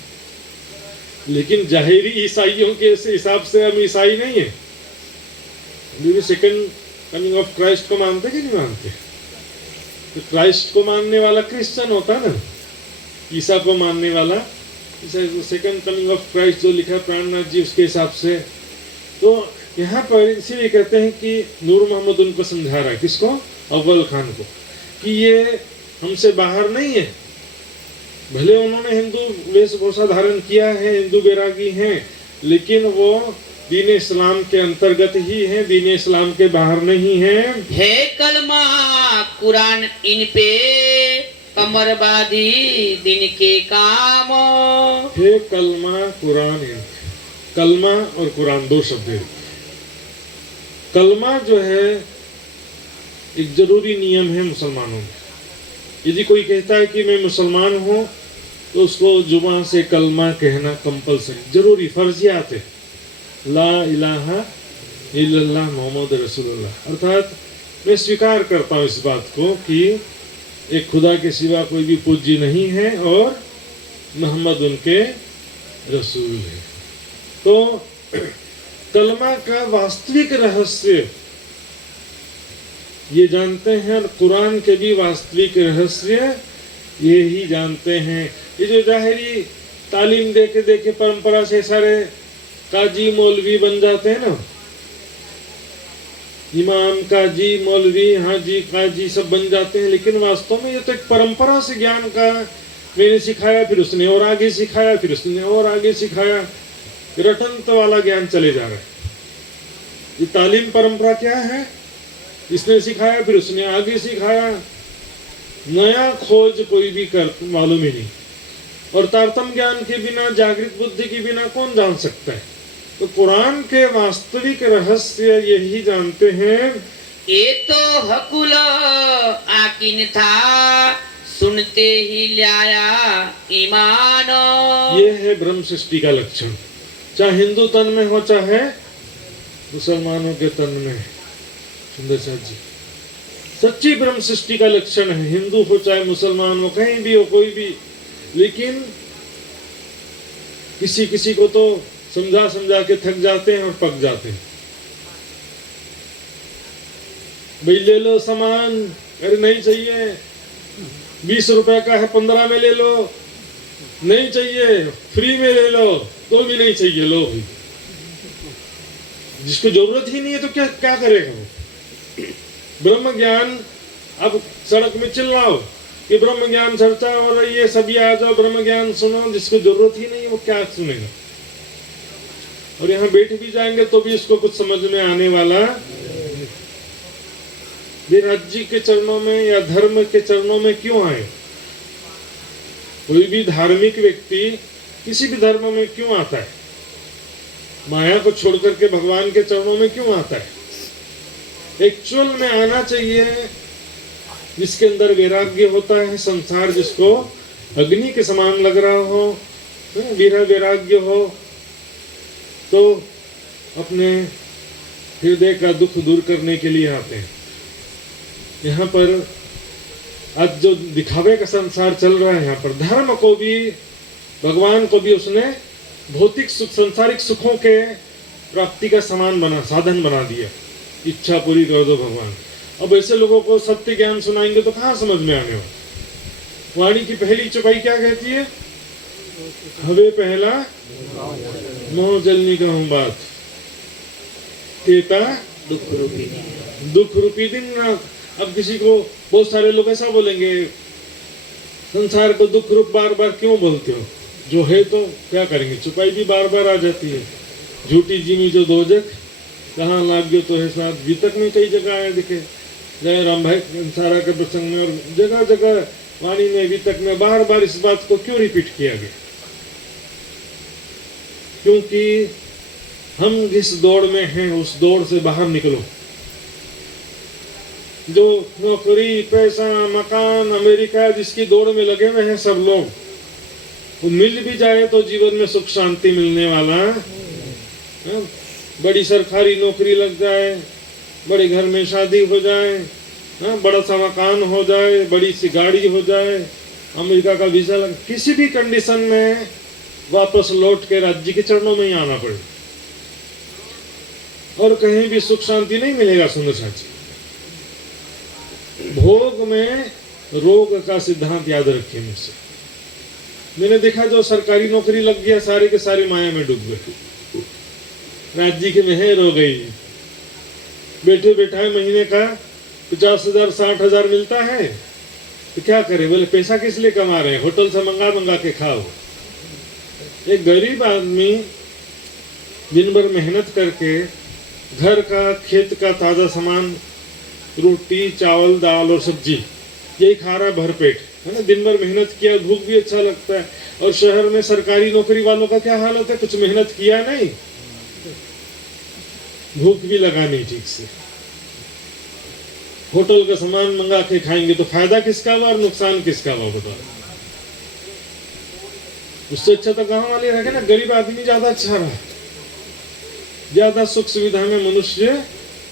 लेकिन जाहिरी ईसाइयों के हिसाब से हम ईसाई नहीं है। सेकंड कमिंग ऑफ क्राइस्ट को मानते कि नहीं मानते? तो क्राइस्ट को मानने वाला क्रिश्चियन होता है ना, ईसा को मानने वाला सेकंड कमिंग ऑफ क्राइस्ट जो लिखा प्राणनाथ जी, उसके हिसाब से। तो यहाँ पर इसीलिए कहते हैं कि नूर मोहम्मद उनको समझा रहा है, किसको? अव्वल खान को, कि ये हमसे बाहर नहीं है। भले उन्होंने हिंदू वेशभूषा धारण किया है, हिंदू बैरागी हैं, लेकिन वो दीन इस्लाम के अंतर्गत ही है, दीन इस्लाम के बाहर नहीं है। है कलमा कुरान इन पे कमर बाधी दिन के काम। है कलमा कुरान, कलमा और कुरान दो शब्द है। कलमा जो है एक जरूरी नियम है मुसलमानों में। यदि कोई कहता है कि मैं मुसलमान हूँ तो उसको जुबान से कलमा कहना कंपलसरी, जरूरी, फर्जियात है। ला इलाहा इल्लल्लाह मोहम्मद रसूलुल्लाह, अर्थात मैं स्वीकार करता हूँ इस बात को कि एक खुदा के सिवा कोई भी पूज्य नहीं है और मोहम्मद उनके रसूल है। तो कलमा का वास्तविक रहस्य ये जानते हैं और कुरान के भी वास्तविक रहस्य ये ही जानते हैं। ये जो जाहिरी तालीम दे के परंपरा से सारे काजी मौलवी बन जाते हैं ना, इमाम काजी मौलवी हाजी काजी सब बन जाते हैं, लेकिन वास्तव में ये तो एक परंपरा से ज्ञान का, मैंने सिखाया फिर उसने और आगे सिखाया फिर उसने और आगे सिखाया, रटंत वाला ज्ञान चले जा रहा है। ये तालीम परंपरा क्या है? इसने सिखाया फिर उसने आगे सिखाया, नया खोज कोई भी कर मालूम ही नहीं। और तारतम्य ज्ञान के बिना, जागृत बुद्धि के बिना कौन जान सकता है? तो कुरान के वास्तविक रहस्य यही जानते हैं। ये तो हकुल आकिन था सुनते ही लाया ईमान। ये है ब्रह्म सृष्टि का लक्षण, चाहे हिंदू तन में हो चाहे मुसलमानों के तन में। सुंदर साथ जी, सच्ची ब्रह्म सृष्टि का लक्षण है, हिंदू हो चाहे मुसलमान हो, कहीं भी हो कोई भी। लेकिन किसी किसी को तो समझा समझा के थक जाते हैं और पक जाते हैं। भाई ले लो सामान, अरे नहीं चाहिए, 20 रुपए का है 15 में ले लो, नहीं चाहिए फ्री में ले लो, तो भी नहीं चाहिए, लो भाई। जिसको जरूरत ही नहीं है तो क्या क्या करेगा वो? ब्रह्म ज्ञान, अब सड़क में चिल्लाओ कि ब्रह्म ज्ञान चर्चा हो रही है, सभी आ जाओ ब्रह्म ज्ञान सुनो, जिसको जरूरत ही नहीं है वो क्या सुनेगा? और यहाँ बैठ भी जाएंगे तो भी इसको कुछ समझ में आने वाला। राज्य के चरणों में या धर्म के चरणों में क्यों आए? कोई भी धार्मिक व्यक्ति किसी भी धर्म में क्यों आता है? माया को छोड़ करके भगवान के चरणों में क्यों आता है? एक्चुअल में आना चाहिए जिसके अंदर वैराग्य होता है, संसार जिसको अग्नि के समान लग रहा हो, वैराग्य हो, तो अपने हृदय का दुख दूर करने के लिए आते हैं। यहाँ पर आज जो दिखावे का संसार चल रहा है, यहाँ पर धर्म को भी, भगवान को भी उसने भौतिक सुख, सांसारिक सुखों के प्राप्ति का साधन बना दिया। इच्छा पूरी कर दो भगवान। अब ऐसे लोगों को सत्य ज्ञान सुनाएंगे तो कहाँ समझ में आने वाला? वाणी की पहली चौपाई क्या कहती है? हवे पहला मोह जलनी का हूं बात, केता दुख रूपी दिन ना। अब किसी को, बहुत सारे लोग ऐसा बोलेंगे, संसार को दुख रूप बार बार क्यों बोलते हो? जो है तो क्या करेंगे? चुपाई भी बार बार आ जाती है। झूठी जीनी जो दोजक, कहाँ लाग्यो तो है साथ, वितक में कई जगह आए दिखे, जय राम भाई सारा के प्रसंग में, और जगह जगह वाणी में, वितक में बार बार इस बात को क्यों रिपीट किया गया? क्योंकि हम जिस दौड़ में हैं उस दौड़ से बाहर निकलो। जो नौकरी, पैसा, मकान, अमेरिका जिसकी दौड़ में लगे हुए हैं सब लोग, वो मिल भी जाए तो जीवन में सुख शांति मिलने वाला है। बड़ी सरकारी नौकरी लग जाए, बड़े घर में शादी हो जाए, बड़ा सा मकान हो जाए, बड़ी सी गाड़ी हो जाए, अमेरिका का वीजा लग, किसी भी कंडीशन में वापस लौट के राज्य के चरणों में ही आना पड़े, और कहीं भी सुख शांति नहीं मिलेगा। सुंदर साची, भोग में रोग का सिद्धांत याद रखिए मुझसे। मैंने देखा जो सरकारी नौकरी लग गया सारे के सारे माया में डूब गए, राज्य की मेहर हो गई, बैठे बैठाए महीने का 50,000 60,000 मिलता है, तो क्या करे? बोले पैसा किस लिए कमा रहे हैं? होटल से मंगा मंगा के खाओ। एक गरीब आदमी दिन भर मेहनत करके घर का खेत का ताज़ा सामान, रोटी चावल दाल और सब्जी यही खा रहा है भर पेट, है ना। दिन भर मेहनत किया, भूख भी अच्छा लगता है। और शहर में सरकारी नौकरी वालों का क्या हालत है, कुछ मेहनत किया नहीं, भूख भी लगा नहीं ठीक से, होटल का सामान मंगा के खाएंगे तो फायदा किसका हुआ और नुकसान किसका हुआ बताओ। उससे अच्छा तो गांव वाले रहे ना, गरीब आदमी ज्यादा अच्छा रहा। ज्यादा सुख सुविधा में मनुष्य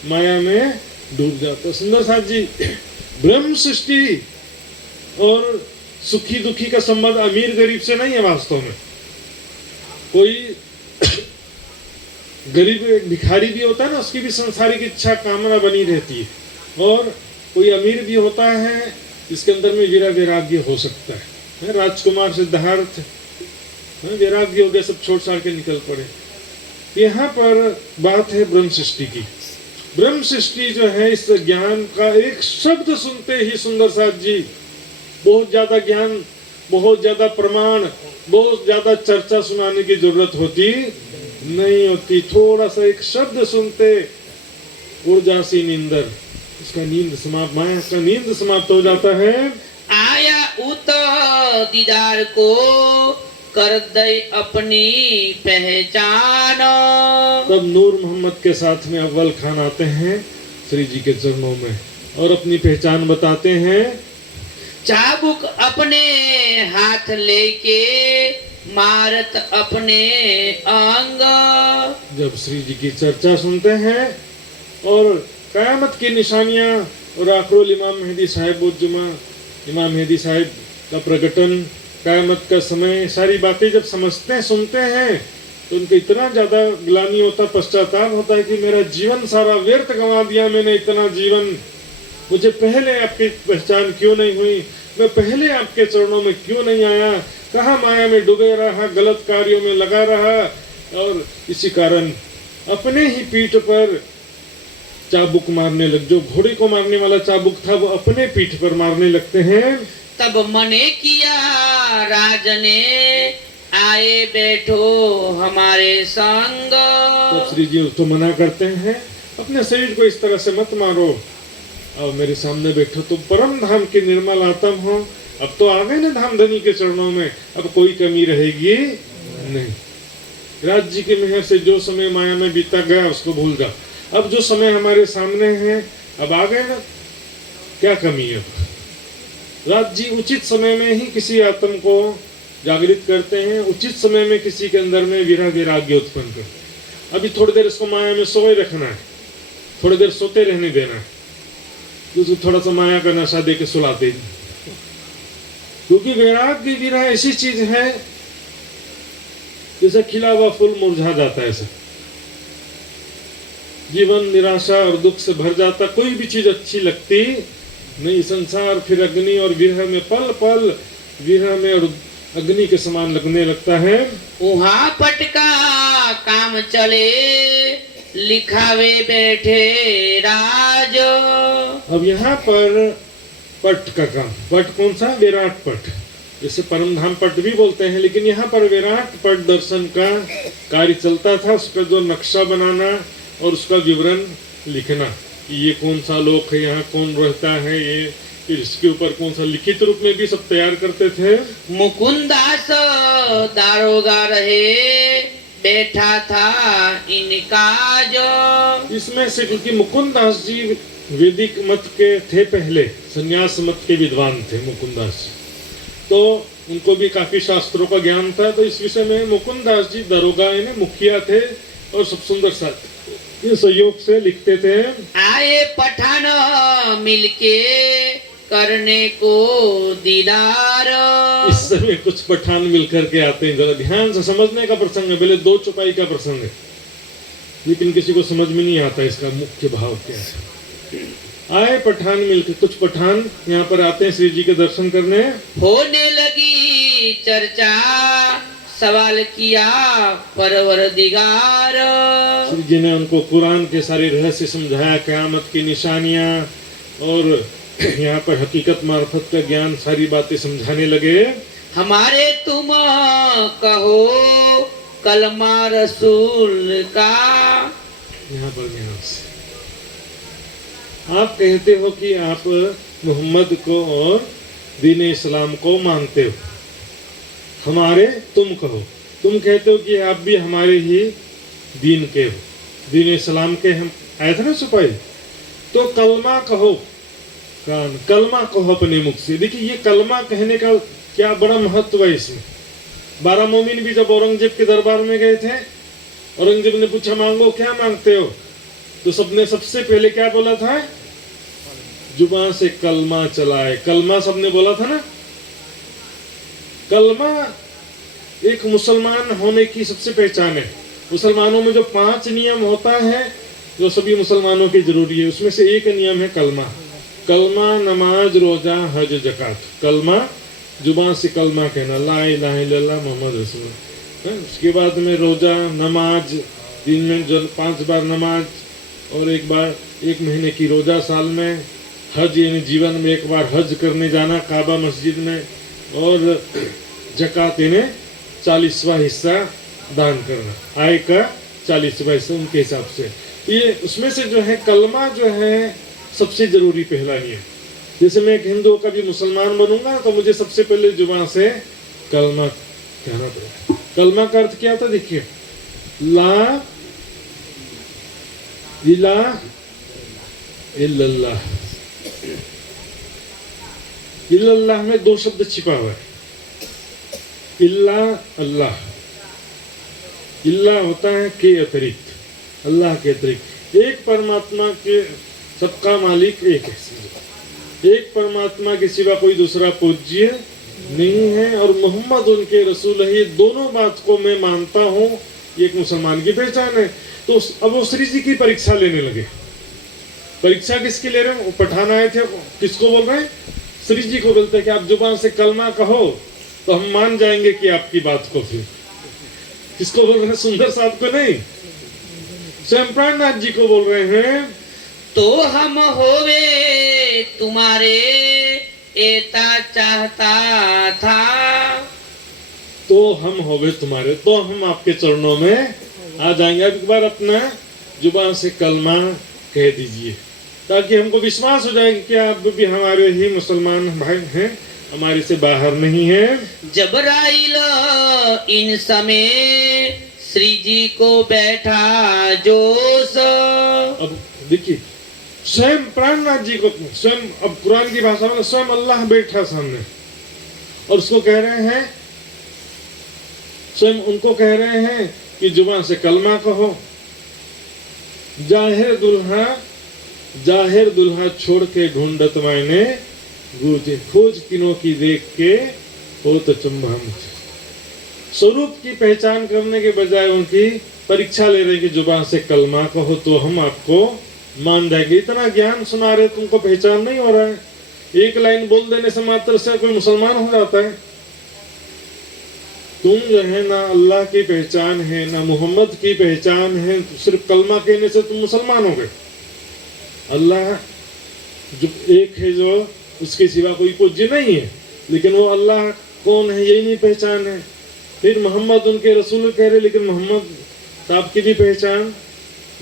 माया में डूब जाता। सुंदर साथ जी, ब्रह्म सृष्टि और सुखी दुखी का संबंध अमीर गरीब से नहीं है वास्तव में। कोई गरीब भिखारी भी होता है ना, उसकी भी संसारिक इच्छा कामना बनी रहती है। और कोई अमीर भी होता है, इसके अंदर में वैराग्य हो सकता है। राजकुमार सिद्धार्थ वैराग्य हो गया, सब छोड़ छाड़ के निकल पड़े। यहाँ पर बात है ब्रह्म सृष्टि की। ब्रह्म सृष्टि जो है, इस ज्ञान का एक शब्द सुनते ही सुंदर साथ जी बहुत ज्यादा ज्ञान, बहुत ज्यादा प्रमाण, बहुत ज्यादा चर्चा सुनाने की जरूरत होती नहीं होती। थोड़ा सा एक शब्द सुनते ऊर्जा सी नींदर, उसका नींद समाप्त, माया का नींद समाप्त हो जाता है। आया उत दीदार को कर दे अपनी पहचान। तब नूर मोहम्मद के साथ में अव्वल खान आते हैं श्री जी के चरणों में और अपनी पहचान बताते हैं। चाबुक अपने हाथ लेके मारत अपने अंग। जब श्री जी की चर्चा सुनते हैं और कयामत की निशानियां और आखिरुल इमाम मेहदी साहिब उज्जमा, इमाम मेहदी साहिब का प्रकटन, कयामत का समय, सारी बातें जब समझते हैं, सुनते हैं, तो उनको इतना ज्यादा ग्लानि होता, पश्चाताप होता है कि मेरा जीवन सारा व्यर्थ गंवा दिया मैंने। इतना जीवन, मुझे पहले आपकी पहचान क्यों नहीं हुई, मैं पहले आपके चरणों में क्यों नहीं आया, कहाँ माया में डूबे रहा, गलत कार्यों में लगा रहा। और इसी कारण अपने ही पीठ पर चाबुक मारने लग, जो घोड़े को मारने वाला चाबुक था वो अपने पीठ पर मारने लगते हैं। तब मने किया राजने आए बैठो हमारे संग। तो श्री जी उसको मना करते हैं, अपने शरीर को इस तरह से मत मारो और मेरे सामने बैठो, तो परम धाम की निर्मल आत्म हो। अब तो आ गए ना धाम धनी के चरणों में, अब कोई कमी रहेगी नहीं। राज जी के मेहर से जो समय माया में बीता गया उसको भूल जा। अब जो समय हमारे सामने है, अब आ गए ना, क्या कमी है। राज जी उचित समय में ही किसी आत्म को जागृत करते हैं, उचित समय में किसी के अंदर में वैराग्य उत्पन्न करते हैं। अभी थोड़ी देर इसको माया में सोए रखना है, थोड़ी देर सोते रहने देना है, क्योंकि थोड़ा सा माया का नशा दे के सुलाते हैं। क्योंकि वैराग्य विरह ऐसी चीज है जैसे खिला हुआ फूल मुरझा जाता है, ऐसा जीवन निराशा और दुख से भर जाता, कोई भी चीज अच्छी लगती नहीं। संसार फिर अग्नि और विरह में पल पल विरह में और अग्नि के समान लगने लगता है। वहाँ पटका काम चले लिखावे बैठे राज। अब यहाँ पर पट का काम, पट कौन सा, विराट पट, जिसे परम धाम पट भी बोलते हैं, लेकिन यहाँ पर विराट पट दर्शन का कार्य चलता था। उसका जो नक्शा बनाना और उसका विवरण लिखना कि ये कौन सा लोक है, यहाँ कौन रहता है, ये इसके ऊपर कौन सा, लिखित रूप में भी सब तैयार करते थे। मुकुंदास दारोगा रहे बैठा था इनका जो। इसमें से क्योंकि मुकुंदास जी वैदिक मत के थे, पहले संन्यास मत के विद्वान थे मुकुंदास, तो उनको भी काफी शास्त्रों का ज्ञान था। तो इस विषय में मुकुंदास जी दरोगा यानी मुखिया थे और सब सुंदर साथ ये सहयोग से लिखते थे। आए पठान मिलके करने को दीदार। इस समय कुछ पठान मिलकर के आते हैं, जरा ध्यान से समझने का प्रसंग है, पहले दो चौपाई का प्रसंग है, लेकिन किसी को समझ में नहीं आता इसका मुख्य भाव क्या है। आए पठान मिलकर, कुछ पठान यहाँ पर आते हैं श्री जी के दर्शन करने। होने लगी चर्चा सवाल किया परवरदिगार। श्री जी ने उनको कुरान के सारे रहस्य समझाया, क़यामत की निशानियां और यहाँ पर हकीकत मार्फत का ज्ञान, सारी बातें समझाने लगे। हमारे तुम कहो कलमा रसूल का। यहाँ पर ध्यान से आप कहते हो कि आप मोहम्मद को और दीन इस्लाम को मानते हो, हमारे तुम कहो, तुम कहते हो कि आप भी हमारे ही दीन के हो, दीन इस्लाम के हम आए थे ना सिपाही, तो कलमा कहो, कलमा कहो अपने मुख से। देखिए ये कलमा कहने का क्या बड़ा महत्व है इसमें। 12 मोमिन भी जब औरंगजेब के दरबार में गए थे, औरंगजेब ने पूछा मांगो क्या मांगते हो, तो सबने सबसे पहले क्या बोला था, जुबान से कलमा चलाए, कलमा सबने बोला था ना। कलमा एक मुसलमान होने की सबसे पहचान है। मुसलमानों में जो 5 नियम होता है जो सभी मुसलमानों की जरूरी है, उसमें से एक नियम है कलमा। कलमा, नमाज, रोजा, हज, ज़कात। कलमा जुबान से कलमा कहना, ला इलाहा इल्लल्लाह मोहम्मद रसूलुल्लाह। उसके बाद में रोजा, नमाज, दिन में 5 बार नमाज और 1 बार 1 महीने की रोजा साल में, हज यानी जीवन में 1 बार हज करने जाना काबा मस्जिद में, और ज़कात यानी 40वां हिस्सा दान करना, आय का 40वां हिस्सा उनके हिसाब से। तो ये उसमें से जो है कलमा जो है सबसे जरूरी पहला नियम। जैसे मैं एक हिंदू का भी मुसलमान बनूंगा तो मुझे सबसे पहले जुबान से कलमा कहना पड़ेगा। कलमा का अर्थ क्या था, देखिए, ला इलाहा इल्लल्लाह। इल्लल्लाह में 2 शब्द छिपा हुआ है, इल्ला अल्लाह। इल्ला होता है के अतिरिक्त, अल्लाह के अतिरिक्त। एक परमात्मा के सबका मालिक एक है, एक परमात्मा के सिवा कोई दूसरा पूज्य नहीं है, और मोहम्मद उनके रसूल है। ये दोनों बात को मैं मानता हूँ, ये एक मुसलमान की पहचान है। तो अब वो श्री जी की परीक्षा लेने लगे। परीक्षा किसकी ले रहे हैं, वो पठान आए थे, किसको बोल रहे हैं, श्री जी को बोलते हैं कि आप जुबान से कलमा कहो तो हम मान जाएंगे कि आपकी बात को। फिर किसको बोल रहे हैं, सुंदर साहब को नहीं, स्वयं प्राणनाथ जी को बोल रहे हैं। तो हम होवे तुम्हारे एता चाहता था। तो हम होवे तुम्हारे, तो हम आपके चरणों में आ जाएंगे। अब एक बार अपना जुबान से कलमा कह दीजिए ताकि हमको विश्वास हो जाए कि आप भी हमारे ही मुसलमान भाई हैं, हमारे से बाहर नहीं है। जबराइल इन समय श्री जी को बैठा जोश। अब देखिए स्वयं प्राणनाथ जी को, स्वयं अब कुरान की भाषा में स्वयं अल्लाह बैठा सामने और उसको कह रहे हैं, स्वयं उनको कह रहे हैं कि जुबान से कलमा कहो। जाहिर दुल्हा छोड़ के ढूंढत मायने गूंजे, खोज तीनों की देख के हो तो चुम्बा मुझे। स्वरूप की पहचान करने के बजाय उनकी परीक्षा ले रहे कि जुबान से कलमा कहो तो हम आपको मान जाएंगे। इतना ज्ञान सुना रहे, तुमको पहचान नहीं हो रहा है। एक लाइन बोल देने से मात्र से कोई मुसलमान हो जाता है। तुम जो है ना अल्लाह की पहचान है ना मोहम्मद की पहचान है, तो सिर्फ कलमा कहने से तुम मुसलमान हो गए। अल्लाह जो एक है, जो उसके सिवा कोई पूज्य नहीं है, लेकिन वो अल्लाह कौन है यही नहीं पहचान है। फिर मोहम्मद उनके रसूल कह रहे, लेकिन मोहम्मद साहब की भी पहचान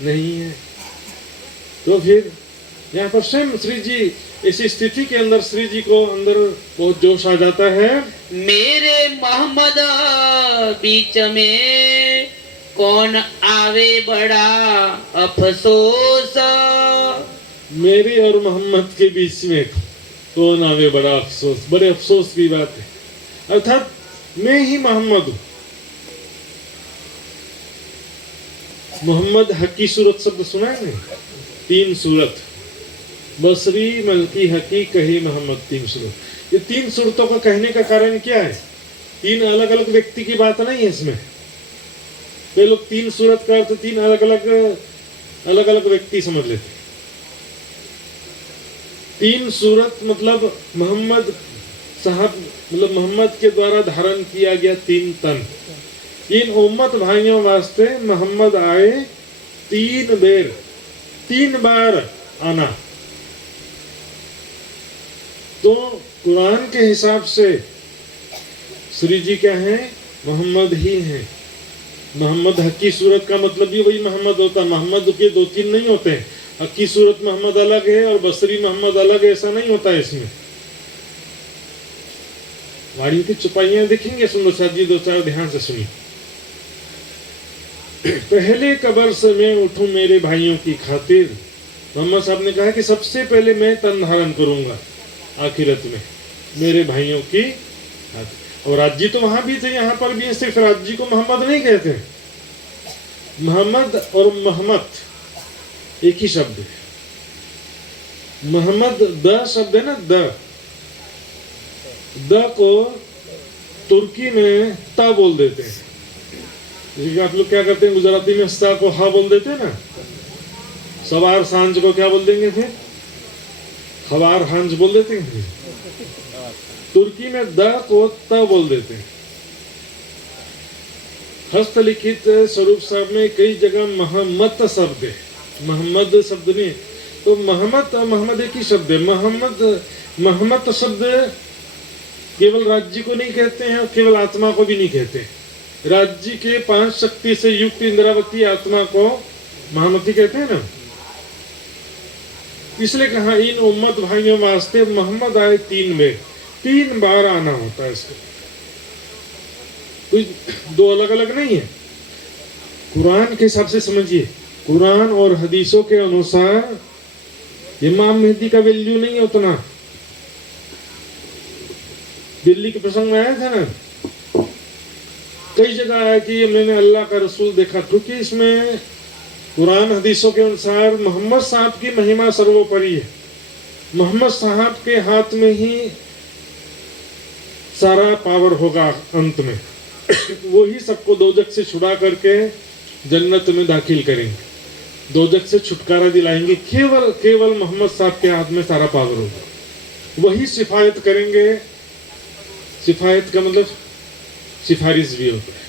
नहीं है। तो फिर यहाँ पर स्वयं श्री जी इसी स्थिति के अंदर श्री जी को अंदर बहुत जोश आ जाता है। मेरे मोहम्मद बीच में कौन आवे बड़ा अफसोस। मेरे और मोहम्मद के बीच में कौन आवे बड़ा अफसोस, बड़े अफसोस की बात है। अर्थात मैं ही मोहम्मद हूँ। मोहम्मद हकी सूरत शब्द सुना है नहीं, 3 सूरत, बसरी, मलकी, हकी, कही, मोहम्मद, 3 सूरत। ये 3 सूरतों का कहने का कारण क्या है? 3 अलग अलग व्यक्ति की बात नहीं है इसमें। वे लोग 3 सूरत का अर्थ 3 अलग अलग व्यक्ति समझ लेते। 3 सूरत मतलब मोहम्मद साहब, मतलब मोहम्मद के द्वारा धारण किया गया 3 तन। इन उम्मत भाइयों वास्ते मोहम्मद आए 3 बार आना। तो कुरान के हिसाब से श्री जी क्या है? मोहम्मद ही हैं। मोहम्मद हक्की सूरत का मतलब भी वही मोहम्मद होता है। मोहम्मद के दो तीन नहीं होते हैं। हक्की सूरत मोहम्मद अलग है और बसरी मोहम्मद अलग है, ऐसा नहीं होता है इसमें। वाणी की चुपाइयां देखेंगे सुंदर साथ जी, दो चार ध्यान से सुनिए। पहले कब्र से मैं उठूं मेरे भाइयों की खातिर। मोहम्मद साहब ने कहा कि सबसे पहले मैं तन धारण करूंगा आखिरत में मेरे भाइयों की खातिर। और राज्य तो वहां भी थे, यहाँ पर भी है। सिर्फ राज्य को मोहम्मद नहीं कहते। मोहम्मद और मोहम्मद एक ही शब्द है। मोहम्मद द शब्द है ना, द को तुर्की में ता बोल देते हैं। आप लोग क्या करते हैं गुजराती में, सा को हा बोल देते हैं ना। सवार सांझ को क्या बोल देंगे थे, खवार हांझ बोल देते हैं। तुर्की में द को त बोल देते हैं। हस्तलिखित स्वरूप साहब में कई जगह मोहम्मद शब्द है, मोहम्मद शब्द नहीं। तो मोहम्मद एक ही शब्द है। मोहम्मद शब्द केवल राज्य को नहीं कहते हैं और केवल आत्मा को भी नहीं कहते। राज्य के 5 शक्ति से युक्त इंद्रावती आत्मा को महामती कहते हैं ना। इसलिए कहा इन उम्मत भाइयों वास्ते मोहम्मद आए 3 बार आना होता है। इसको कोई 2 अलग अलग नहीं है। कुरान के हिसाब से समझिए, कुरान और हदीसों के अनुसार इमाम मेहदी का वैल्यू नहीं है उतना। दिल्ली के प्रसंग में आया था ना, कई जगह आया कि ये मैंने अल्लाह का रसूल देखा, क्योंकि इसमें कुरान हदीसों के अनुसार मोहम्मद साहब की महिमा सर्वोपरि है। मोहम्मद साहब के हाथ में ही सारा पावर होगा अंत में। वो ही सबको दोजख से छुड़ा करके जन्नत में दाखिल करेंगे, दोजख से छुटकारा दिलाएंगे। केवल मोहम्मद साहब के हाथ में सारा पावर होगा। वही सिफायत करेंगे। सिफायत का मतलब सिफारिश भी होता है।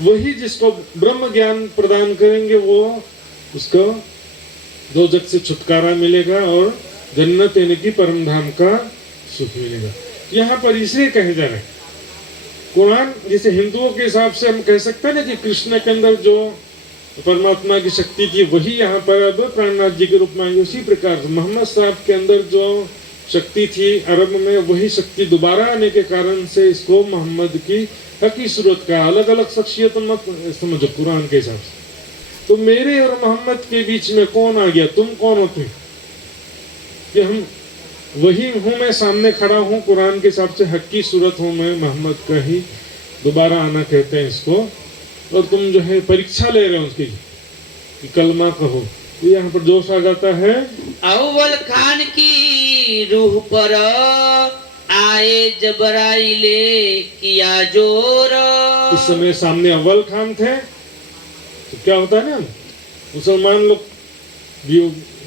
वही जिसको ब्रह्म ज्ञान प्रदान करेंगे वो उसको दोजख से छुटकारा मिलेगा और जन्नत यानी कि परम धाम का सुख मिलेगा। यहाँ पर इसलिए कहे जा रहे हैं कुरान, जैसे हिंदुओं के हिसाब से हम कह सकते हैं ना कि कृष्ण के अंदर जो परमात्मा की शक्ति थी वही यहाँ पर अब प्राणनाथ जी के रूप में आई। उसी प्रकार से मोहम्मद साहब के अंदर जो शक्ति थी अरब में, वही शक्ति दोबारा आने के कारण से इसको मोहम्मद की हकी सूरत का अलग अलग शख्सियत मत समझो कुरान के हिसाब से। तो मेरे और मोहम्मद के बीच में कौन आ गया, तुम कौन होते कि हम वही हूं, मैं सामने खड़ा हूं। कुरान के हिसाब से हकी सूरत हूं मैं, मोहम्मद का ही दोबारा आना कहते हैं इसको। और तुम जो है परीक्षा ले रहे हो उसकी कि कलमा कहो, तो यहाँ पर जोश आ जाता है। अव्वल खान की रूह पर आए जबराइले किया जोर। इस समय सामने अव्वल खान थे, तो क्या होता है ना, मुसलमान लोग भी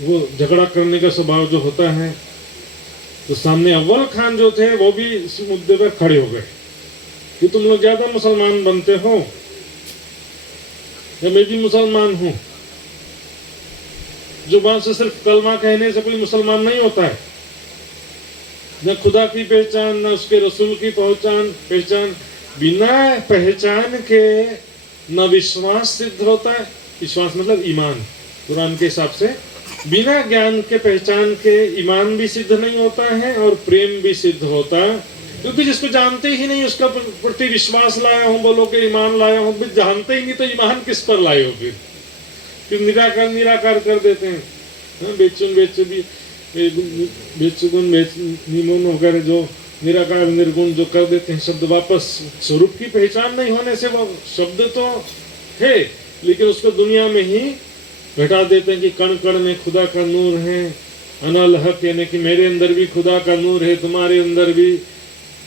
वो झगड़ा करने का स्वभाव जो होता है, तो सामने अव्वल खान जो थे वो भी इस मुद्दे पर खड़े हो गए कि तुम लोग ज्यादा मुसलमान बनते हो या मैं भी मुसलमान हूं। जुबान से सिर्फ कलमा कहने से कोई मुसलमान नहीं होता है। न खुदा की पहचान न उसके रसूल की पहचान बिना पहचान के न विश्वास सिद्ध होता है। विश्वास मतलब ईमान। कुरान के हिसाब से बिना ज्ञान के पहचान के ईमान भी सिद्ध नहीं होता है और प्रेम भी सिद्ध होता है। क्योंकि जिसको जानते ही नहीं उसका प्रति विश्वास लाया हूं, बोलो कि ईमान लाया हूं, जानते ही नहीं तो ईमान किस पर लाए हो फिर निराकार कर देते हैं। बेचुगुन निमुन वगैरह जो निराकार निर्गुण जो कर देते हैं शब्द, वापस स्वरूप की पहचान नहीं होने से वो शब्द तो है लेकिन उसको दुनिया में ही घटा देते हैं कि कण कण में खुदा का नूर है। अनल हक यानी कि मेरे अंदर भी खुदा का नूर है, तुम्हारे अंदर भी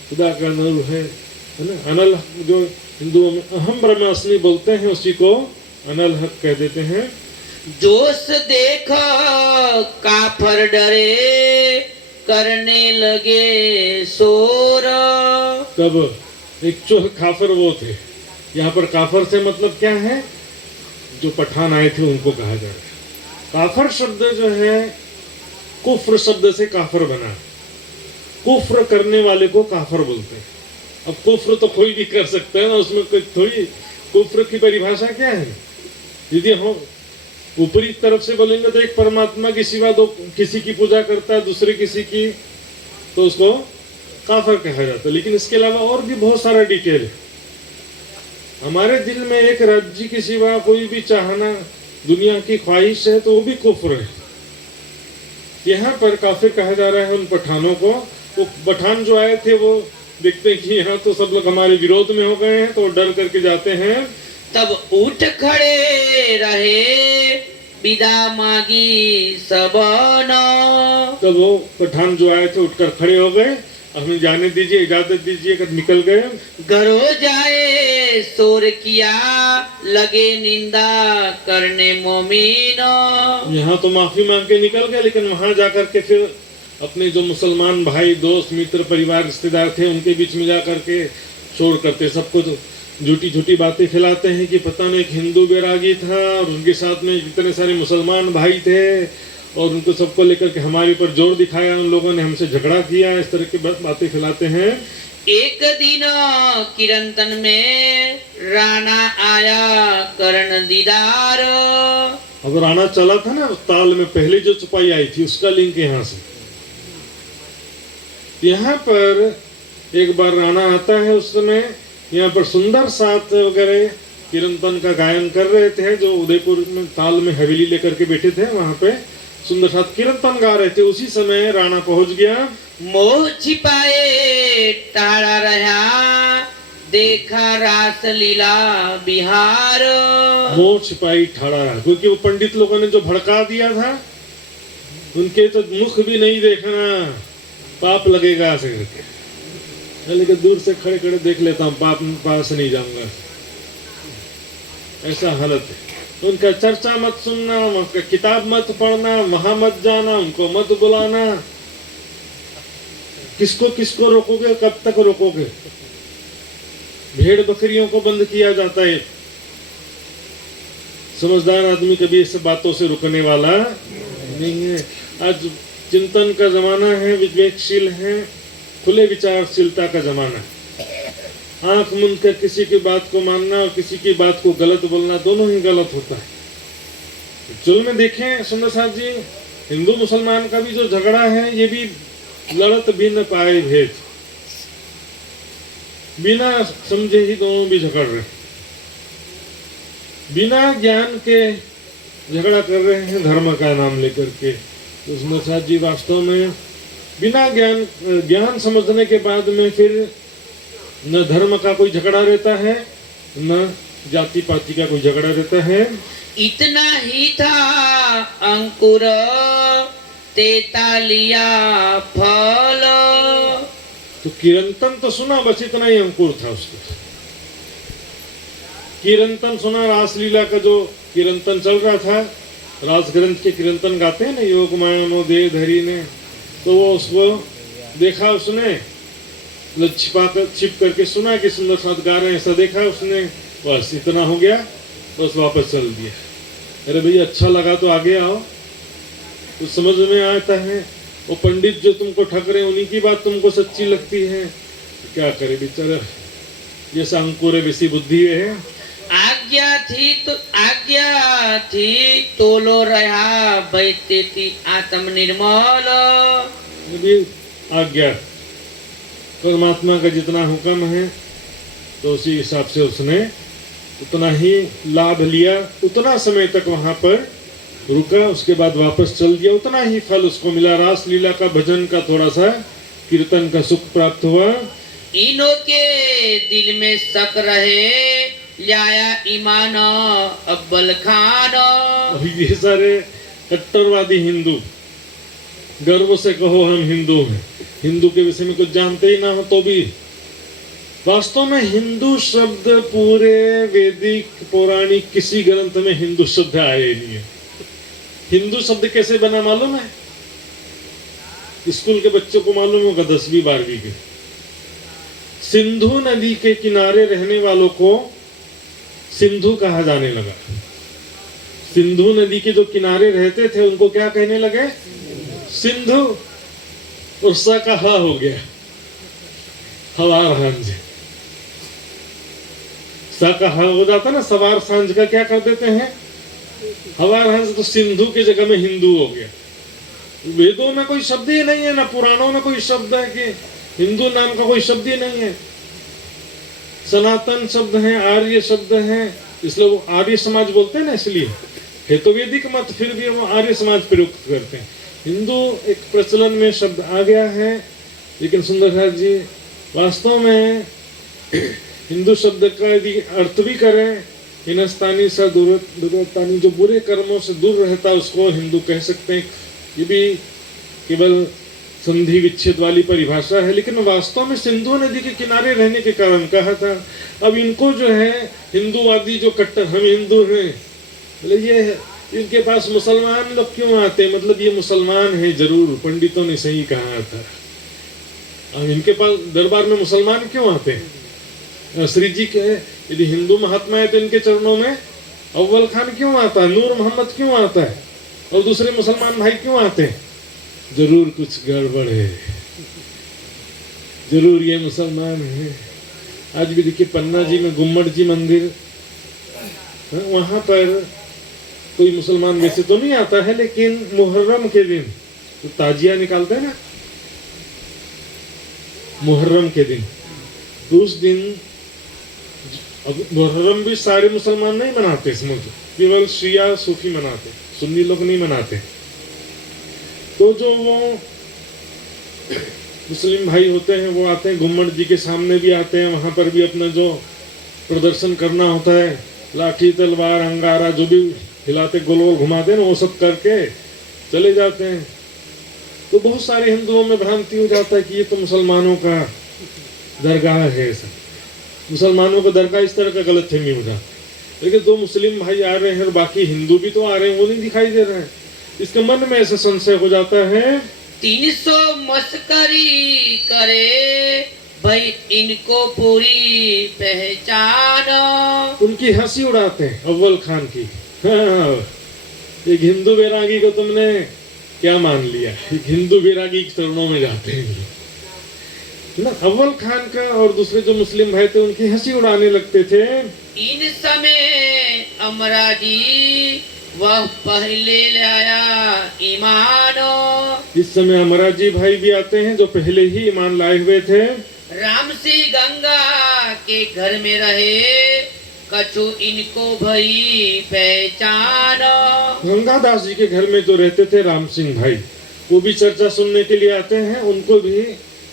खुदा का नूर है ना। अनल जो हिंदुओं में अहम ब्रह्मास्मि बोलते हैं उसी को अनल हक कह देते हैं। जोश देखो काफर डरे करने लगे शोर। तब एक चोह काफर वो थे। यहाँ पर काफर से मतलब क्या है, जो पठान आए थे उनको कहा जा रहा है। काफर शब्द जो है कुफ्र शब्द से काफर बना। कुफ्र करने वाले को काफर बोलते हैं। अब कुफ्र तो कोई भी कर सकता है ना, उसमें कोई थोड़ी कुफ्र की परिभाषा क्या है? यदि हम ऊपरी तरफ से बोलेंगे तो एक परमात्मा के सिवा दो किसी की पूजा करता है, दूसरे किसी की, तो उसको काफिर कहा जाता है। लेकिन इसके अलावा और भी बहुत सारा डिटेल है। हमारे दिल में एक राज्य के सिवा कोई भी चाहना, दुनिया की ख्वाहिश है, तो वो भी कुफ्र है। यहाँ पर काफिर कहा जा रहा है उन पठानों को। वो पठान जो आए थे वो देखते हैं कि यहाँ तो सब लोग हमारे विरोध में हो गए हैं, तो डर करके जाते हैं। तब उठ खड़े रहे, विदा मांगी सबन। तब वो पठान जो आए थे उठकर खड़े हो गए, हमें जाने दीजिए, इजाजत दीजिए, कर निकल गए। घरो जाए शोर किया, लगे निंदा करने मोमिन। यहाँ तो माफी मांग के निकल गए, लेकिन वहां जाकर के फिर अपने जो मुसलमान भाई, दोस्त, मित्र, परिवार, रिश्तेदार थे, उनके बीच में जाकर के शोर करते, सबको झूठी झूठी बातें फैलाते हैं कि पता नहीं एक हिंदू बैरागी था और उनके साथ में इतने सारे मुसलमान भाई थे, और उनको सबको लेकर के हमारे ऊपर जोर दिखाया, उन लोगों ने हमसे झगड़ा किया, इस तरह की बातें फैलाते हैं। एक दिन किरंतन में राणा आया करण दीदार। अब राणा चला था ना, ताल में पहले जो छुपाई आई थी उसका लिंक यहाँ से। यहाँ पर एक बार राणा आता है, उस समय यहाँ पर सुंदर साथ वगैरह किरंतन का गायन कर रहे थे, जो उदयपुर में ताल में हवेली लेकर के बैठे थे, वहां पे सुंदर साथ कीर्तन गा रहे थे। उसी समय राणा पहुंच गया। मोह छिपाए टाड़ा रहा, देखा रास लीला बिहार। मोह छिपाई ठाड़ा रहा, क्योंकि वो पंडित लोगों ने जो भड़का दिया था, उनके तो मुख भी नहीं देखना, पाप लगेगा ऐसे करके। लेकिन दूर से खड़े खड़े देख लेता हूँ, पाप पास नहीं जाऊंगा, ऐसा हालत है। उनका चर्चा मत सुनना, उनका किताब मत पढ़ना, वहां मत जाना, उनको मत बुलाना। किसको किसको रोकोगे, कब तक रोकोगे? भेड़ बकरियों को बंद किया जाता है। समझदार आदमी कभी इस बातों से रुकने वाला नहीं है। आज चिंतन का जमाना है, विवेकशील है, खुले विचारशीलता का जमाना है। आंख मूंद कर किसी की बात को मानना और किसी की बात को गलत बोलना, दोनों ही गलत होता है। चुल में देखें सुंदर साहब जी, हिंदू मुसलमान का भी जो झगड़ा है, ये भी लड़त भिन्न पाए भेद, बिना समझे ही दोनों भी झगड़ रहे, बिना ज्ञान के झगड़ा कर रहे हैं धर्म का नाम लेकर के। तो सुंदर साहब जी वास्तव में बिना ज्ञान समझने के बाद में फिर न धर्म का कोई झगड़ा रहता है, न जाति पाति का कोई झगड़ा रहता है। इतना ही था अंकुर, तेता लिया फल। तो कीर्तन तो सुना, बस इतना ही अंकुर था उसका। कीर्तन सुना, रासलीला का जो कीर्तन चल रहा था, रास ग्रंथ के कीर्तन गाते हैं ना, योग मायानो दे धरी ने, तो वो उसको देखा उसने, छिप करके सुना कि सुंदर साथ गा रहे हैं, ऐसा देखा उसने, बस इतना हो गया, बस वापस चल दिया। अरे भैया अच्छा लगा तो आगे आओ। तो समझ में आता है, वो पंडित जो तुमको ठग रहे हैं, उन्हीं की बात तुमको सच्ची लगती है, तो क्या करे बेचारा, जैसा अंकुर है वैसी बुद्धि है। आज्ञा थी तोलो रहा, बैठती थी आत्म निर्मल। आज्ञा, परमात्मा का जितना हुक्म है तो उसी हिसाब से उसने उतना ही लाभ लिया, उतना समय तक वहां पर रुका, उसके बाद वापस चल दिया, उतना ही फल उसको मिला। रास लीला का, भजन का, थोड़ा सा कीर्तन का सुख प्राप्त हुआ। इनों के दिल में शक रहे, लाया ईमान अव्वल खान। अभी ये सारे कट्टरवादी हिंदू गर्व से कहो हम हिंदू हैं, हिंदू के विषय में कुछ जानते ही ना हो तो भी, वास्तव में हिंदू शब्द पूरे वैदिक पौराणिक किसी ग्रंथ में हिंदू शब्द आए ही नहीं है। हिंदू शब्द कैसे बना मालूम है? स्कूल के बच्चों को मालूम होगा 10वीं 12वीं के। सिंधु नदी के किनारे रहने वालों को सिंधु कहा जाने लगा। सिंधु नदी के जो किनारे रहते थे उनको क्या कहने लगे? सिंधु। और सा का हा हो गया, हवार हांजे। कहा हो जाता ना, सवार सांझ का क्या कर देते हैं, हवार हंस, तो सिंधु की जगह में हिंदू हो गया। वेदों में कोई शब्द ही नहीं है, ना पुराणों में कोई शब्द है कि हिंदू नाम का कोई शब्द ही नहीं है। सनातन शब्द है, आर्य शब्द है, इसलिए वो आर्य समाज बोलते हैं ना, इसलिए है तो वैदिक मत, फिर भी वो आर्य समाज प्रयुक्त करते हैं। हिंदू एक प्रचलन में शब्द आ गया है, लेकिन सुंदरलाल जी वास्तव में हिंदू शब्द का यदि अर्थ भी करें, हिनस्तानी सा दूरतानी, जो बुरे कर्मों से दूर रहता है उसको हिंदू कह सकते हैं। ये भी केवल संधि विच्छेद वाली परिभाषा है, लेकिन वास्तव में सिंधु नदी के किनारे रहने के कारण कहा था। अब इनको जो है हिंदूवादी जो कट्टर, हम हिंदू हैं, मतलब ये इनके पास मुसलमान लोग क्यों आते हैं, मतलब ये मुसलमान है जरूर, पंडितों ने सही कहा था। अब इनके पास दरबार में मुसलमान क्यों आते हैं? श्री जी के यदि हिंदू महात्मा है तो इनके चरणों में अव्वल खान क्यों आता है, नूर मोहम्मद क्यों आता है, और दूसरे मुसलमान भाई क्यों आते हैं? जरूर कुछ गड़बड़ है, जरूर ये मुसलमान है। आज भी देखिए पन्ना जी में गुम्मट जी मंदिर, वहां पर कोई मुसलमान वैसे तो नहीं आता है, लेकिन मुहर्रम के दिन तो ताजिया निकालते हैं ना, मुहर्रम के दिन, तो उस दिन मुहर्रम भी सारे मुसलमान नहीं मनाते, इसमें केवल शिया सूफी मनाते, सुन्नी लोग नहीं मनाते। तो जो वो मुस्लिम भाई होते हैं वो आते हैं, गुम्मट जी के सामने भी आते हैं, वहां पर भी अपना जो प्रदर्शन करना होता है, लाठी तलवार अंगारा जो भी हिलाते गोल गोल घुमाते हैं ना, वो सब करके चले जाते हैं। तो बहुत सारे हिंदुओं में भ्रांति हो जाता है कि ये तो मुसलमानों का दरगाह है, सब मुसलमानों का दरगाह, इस तरह का गलत फहमी हो जाता है। लेकिन दो मुस्लिम भाई आ रहे हैं और बाकी हिंदू भी तो आ रहे हैं, वो नहीं दिखाई दे रहे हैं, इसके मन में ऐसा संशय हो जाता है। 300 मस्करी करे भाई इनको पूरी पहचान, उनकी हंसी उड़ाते हैं अव्वल खान की। हाँ, एक हिंदू बैरागी को तुमने क्या मान लिया, एक हिंदू बैरागी के चरणों में जाते हैं ना। अव्वल खान का और दूसरे जो मुस्लिम भाई थे उनकी हंसी उड़ाने लगते थे। इन समय अमराजी वह पहले लाया ईमान, इस समय अमराजी भाई भी आते हैं जो पहले ही ईमान लाए हुए थे। राम सी गंगा के घर में रहे कछु इनको भई पहचान, गंगादास जी के घर में जो रहते थे राम सिंह भाई, वो भी चर्चा सुनने के लिए आते हैं, उनको भी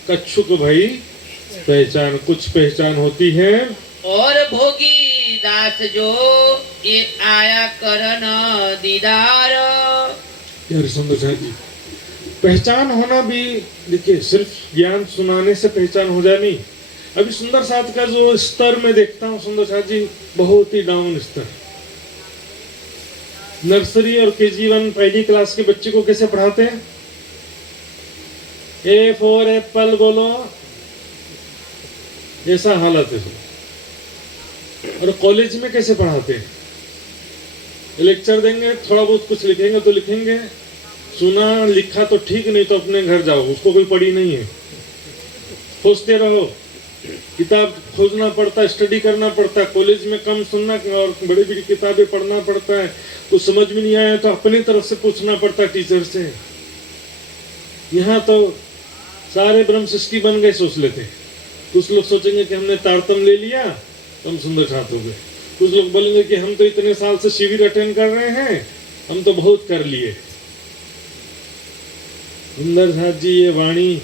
कच्छुक भाई पहचान, कुछ पहचान होती है। और भोगी दास जो ये आया करन दीदार, यार सुंदर जी, पहचान होना भी देखिए सिर्फ ज्ञान सुनाने से पहचान हो जाए नहीं। अभी सुंदर साथ का जो स्तर में देखता हूँ सुंदर साथ जी, बहुत ही डाउन स्तर। नर्सरी और KG1 पहली क्लास के बच्चे को कैसे पढ़ाते हैं? A for एप्पल बोलो, ऐसा हालत है। और कॉलेज में कैसे पढ़ाते हैं? लेक्चर देंगे, थोड़ा बहुत कुछ लिखेंगे तो लिखेंगे, सुना लिखा तो ठीक, नहीं तो अपने घर जाओ, उसको कोई पढ़ी नहीं है, खोजते रहो, किताब खोजना पड़ता है, स्टडी करना पड़ता है। कॉलेज में कम सुनना और बड़ी बड़ी किताबें पढ़ना पड़ता है, तो समझ में नहीं आया तो अपनी तरफ से पूछना पड़ता है टीचर से। यहाँ तो सारे ब्रह्म सृष्टि बन गए सोच लेते हैं। कुछ लोग सोचेंगे कि हमने तारतम ले लिया तो हम सुंदर छात्र हो गए, कुछ लोग बोलेंगे कि हम तो इतने साल से शिविर अटेंड कर रहे हैं, हम तो बहुत कर लिए। सुंदर साथ जी, ये वाणी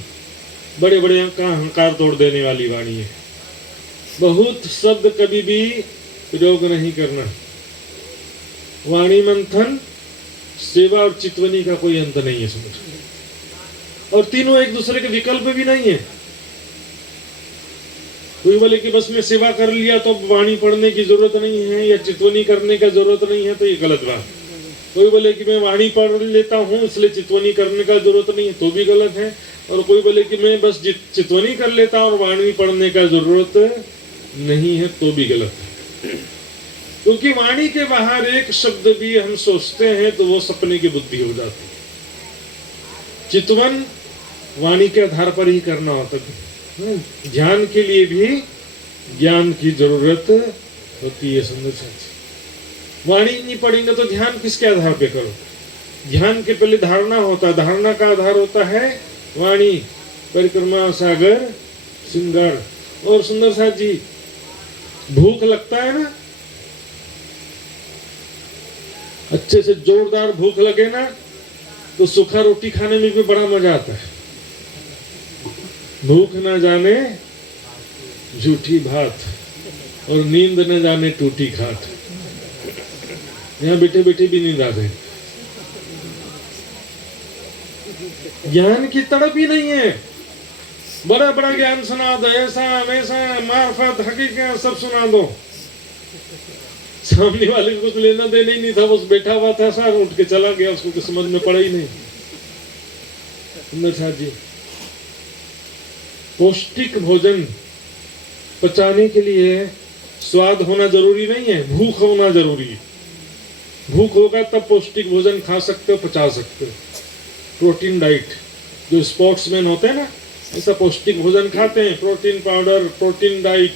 बड़े बड़े का अहंकार तोड़ देने वाली वाणी है। बहुत शब्द कभी भी प्रयोग नहीं करना। वाणी मंथन, सेवा और चितवनी का कोई अंत नहीं है समझ, और तीनों एक दूसरे के विकल्प भी नहीं है। कोई बोले कि बस मैं सेवा कर लिया तो वाणी पढ़ने की जरूरत नहीं है या चितवनी करने का जरूरत नहीं है, तो ये गलत बात। कोई बोले कि मैं वाणी पढ़ लेता हूँ इसलिए चितवनी करने का जरूरत नहीं है, तो भी गलत है। और कोई बोले कि मैं बस चितवनी कर लेता और वाणी पढ़ने का जरूरत नहीं है, तो भी गलत है। क्योंकि वाणी के बाहर एक शब्द भी हम सोचते हैं तो वो सपने की बुद्धि हो जाती है। चितवन वाणी के आधार पर ही करना होता है। ध्यान के लिए भी ज्ञान की जरूरत होती है सुंदर साथी। वाणी नहीं पढ़ेंगे तो ध्यान किसके आधार पे करो? ध्यान के पहले धारणा होता है, धारणा का आधार होता है वाणी, परिक्रमा सागर सिंगार। और सुंदर साथ जी, भूख लगता है ना, अच्छे से जोरदार भूख लगे ना, तो सूखा रोटी खाने में भी बड़ा मजा आता है। भूख ना जाने झूठी भात, और नींद न जाने टूटी खाट। यहाँ बैठे बैठे भी नींद आ गई। ज्ञान की तड़प ही नहीं है। बड़ा बड़ा ज्ञान सुना दो, ऐसा वैसा मार्फत हकीकत सब सुना दो। सामने वाले को कुछ लेना देना ही नहीं था, बस बैठा हुआ था, सार उठ के चला गया, उसको कुछ समझ में पड़ा ही नहीं। सुंदर साथ जी, पौष्टिक भोजन पचाने के लिए स्वाद होना जरूरी नहीं है, भूख होना जरूरी है। भूख होगा तब पौष्टिक भोजन खा सकते हो, पचा सकते हो। प्रोटीन डाइट, जो स्पोर्ट्समैन होते हैं ना, ऐसा पौष्टिक भोजन खाते हैं, प्रोटीन पाउडर, प्रोटीन डाइट,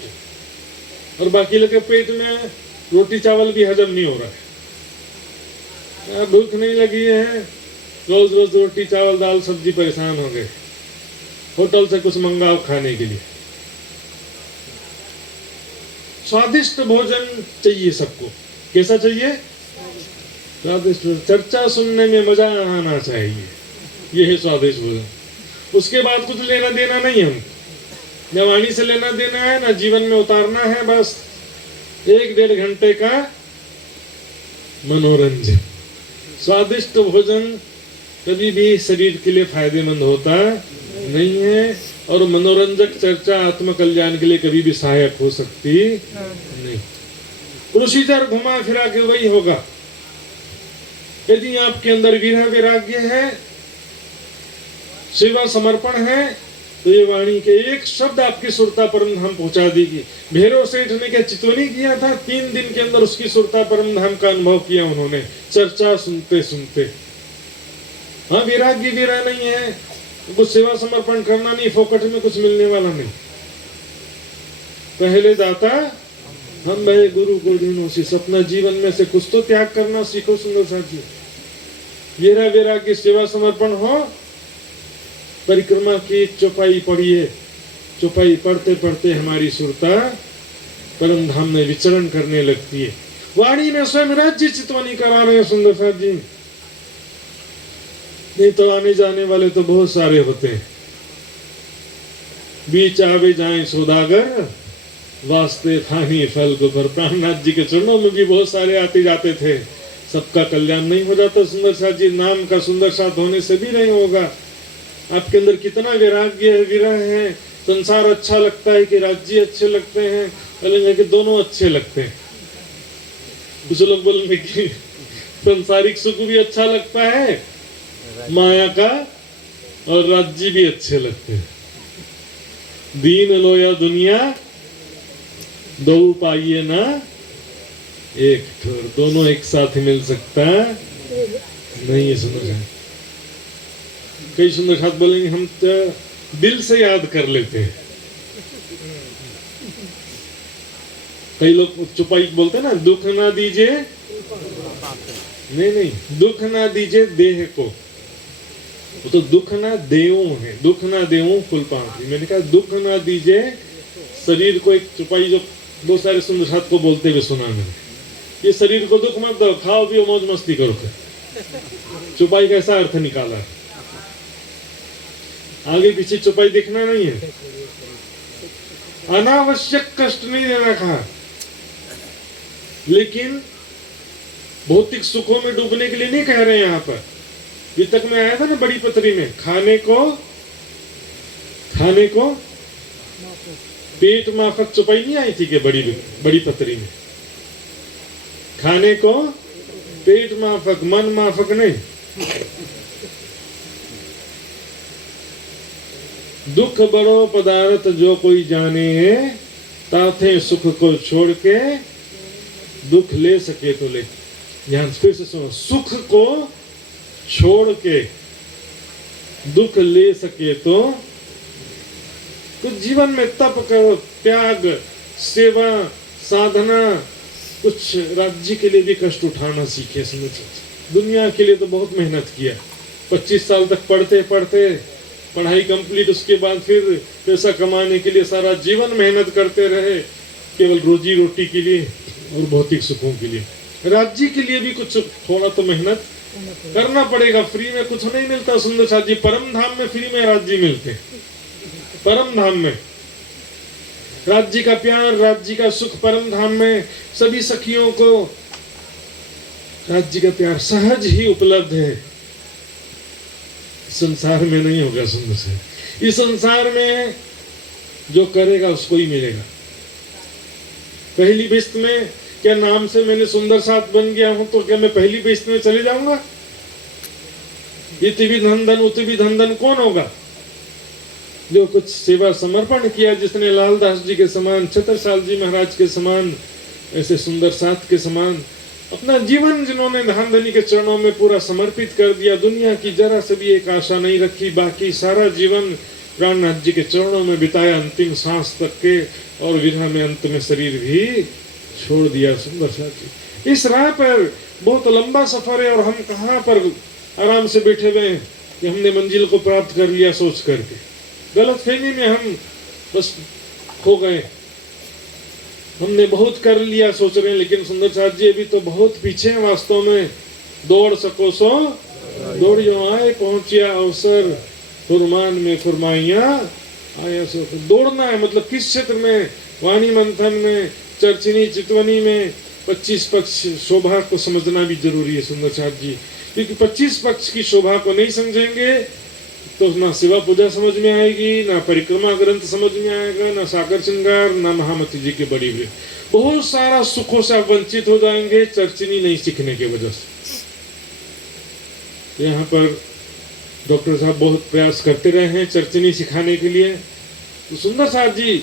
और बाकी लगे पेट में रोटी चावल भी हजम नहीं हो रहा है। भूख नहीं लगी है, रोज रोज रोटी चावल दाल सब्जी, परेशान हो गए, होटल से कुछ मंगाओ खाने के लिए। स्वादिष्ट भोजन चाहिए सबको। कैसा चाहिए? स्वादिष्ट। चर्चा सुनने में मजा आना चाहिए, यह है स्वादिष्ट भोजन। उसके बाद कुछ लेना देना नहीं, हम न वाणी से लेना देना है, ना जीवन में उतारना है, बस 1-1.5 घंटे का मनोरंजन। स्वादिष्ट भोजन कभी भी शरीर के लिए फायदेमंद होता नहीं है, और मनोरंजक चर्चा आत्म कल्याण के लिए कभी भी सहायक हो सकती नहीं। प्रोसीजर घुमा फिरा के वही होगा। यदि आपके अंदर विरह वैराग्य है, सेवा समर्पण है, तो ये वाणी के एक शब्द आपकी सुरता परम धाम पहुंचा देगी। भैरव सेठ ने क्या चितवनी किया था? 3 दिन के अंदर उसकी सुरता परम धाम का अनुभव किया उन्होंने, चर्चा सुनते सुनते। हाँ, वैराग्य विरह नहीं है, कुछ सेवा समर्पण करना नहीं, फोकट में कुछ मिलने वाला नहीं। पहले दाता हम भय गुरु को दिनों से, अपना जीवन में से कुछ तो त्याग करना सीखो सुंदर साथी। विरह वैराग्य सेवा समर्पण हो। परिक्रमा की चौपाई पढ़िए, चौपाई पढ़ते पढ़ते हमारी सुरता परम धाम में विचरण करने लगती है। वाणी में स्वयं राज्य चितवनी करा रहे हैं सुंदर साथ जी। नहीं तो आने जाने वाले तो बहुत सारे होते हैं। बीच आवे जाए सौदागर, वास्ते थानी फल को पर। प्राणनाथ जी के चरणों में भी बहुत सारे आते जाते थे, सबका कल्याण नहीं हो जाता सुंदर साथ जी। नाम का सुंदर साथ होने से भी नहीं होगा। आपके अंदर कितना वैराग्य है, विरह है, संसार अच्छा लगता है कि राज्य अच्छे लगते हैं, बोलेंगे कि दोनों अच्छे लगते हैं। कुछ लोग बोलेंगे कि संसारिक सुख भी अच्छा लगता है, माया का, और राज्य भी अच्छे लगते हैं। दीन लोया दुनिया दो पाइए ना एक ठोर, दोनों एक साथ ही मिल सकता नहीं है सुंदर साथ। कई सुंदर साथ बोलेंगे हम तो दिल से याद कर लेते हैं। कई लोग चुपाई बोलते हैं ना, दुख ना दीजिए, नहीं, दुख ना दीजिए देह को, वो तो दुख ना देवो है, दुख ना देवो फुल पांति। मैंने कहा दुख ना दीजिए शरीर को। एक चुपाई जो बहुत सारे सुंदर साथ को बोलते हुए सुना मैंने, ये शरीर को दुख मत दो, खाओ पियो मौज मस्ती करो। चुपाई का ऐसा अर्थ निकाला है, आगे पीछे चुपाई देखना नहीं है। अनावश्यक कष्ट नहीं देना कहा, लेकिन भौतिक सुखों में डूबने के लिए नहीं कह रहे हैं। यहाँ पर ये तक में आया था ना बड़ी पत्री में, खाने को पेट माफक चुपाई नहीं आई थी कि बड़ी पत्री में? खाने को पेट माफक, मन माफक नहीं। दुख बड़ो पदार्थ जो कोई जाने है, ताथे सुख को छोड़ के दुख ले सके तो ले। ध्यान फिर से सुनो, सुख को छोड़ के दुख ले सके तो जीवन में तप करो, त्याग, सेवा, साधना, कुछ राज्य के लिए भी कष्ट उठाना सीखे। समझ, दुनिया के लिए तो बहुत मेहनत किया, 25 साल तक पढ़ते पढ़ते पढ़ाई कंप्लीट, उसके बाद फिर पैसा कमाने के लिए सारा जीवन मेहनत करते रहे, केवल रोजी रोटी के लिए और भौतिक सुखों के लिए। राज्य के लिए भी कुछ थोड़ा तो मेहनत करना पड़ेगा, फ्री में कुछ नहीं मिलता। सुंदर साथ जी, परम धाम में फ्री में राज्य मिलते, परम धाम में राज्य का प्यार, राज्य का सुख, परम धाम में सभी सखियों को राज्य का प्यार सहज ही उपलब्ध है। संसार में नहीं होगा। सुंदर से, इस संसार में जो करेगा उसको ही मिलेगा। पहली बेस्त में क्या नाम से मैंने सुंदर साथ बन गया हूं तो क्या मैं पहली बेस्त में चले जाऊंगा? इति भी धन धन उति भी धन धन कौन होगा? जो कुछ सेवा समर्पण किया, जिसने लालदास जी के समान, छत्रसाल जी महाराज के समान, ऐसे सुंदर साथ के समान अपना जीवन जिन्होंने धन धनी के चरणों में पूरा समर्पित कर दिया, दुनिया की जरा से भी एक आशा नहीं रखी, बाकी सारा जीवन प्राणनाथ जी के चरणों में बिताया, अंतिम सांस तक के, और विरह में अंत में शरीर भी छोड़ दिया। सुंदर साथ जी, इस राह पर बहुत लंबा सफर है और हम कहाँ पर आराम से बैठे हुए हैं कि हमने मंजिल को प्राप्त कर लिया सोच करके। गलतफहमी में हम बस खो गए, हमने बहुत कर लिया सोच रहे हैं, लेकिन सुंदर साथ जी अभी तो बहुत पीछे हैं वास्तव में। दौड़ सको सो दौड़ियो आए, पहुंचिया अवसर फुरमान में फुरमाइया आया सो। दौड़ना है मतलब किस क्षेत्र में? वाणी मंथन में, चर्चिनी चितवनी में 25 पक्ष शोभा को समझना भी जरूरी है सुंदर साथ जी, क्योंकि 25 पक्ष की शोभा को नहीं समझेंगे तो ना शिवा पूजा समझ में आएगी, ना परिक्रमा ग्रंथ समझ में आएगा, ना सागर श्रृंगार, ना महामती जी के बड़ी हुए। बहुत सारा सुखों से आप वंचित हो जाएंगे चर्चिनी नहीं सीखने की वजह से। यहाँ पर डॉक्टर साहब बहुत प्रयास करते रहे हैं चर्चिनी सिखाने के लिए। तो सुंदर साथ जी,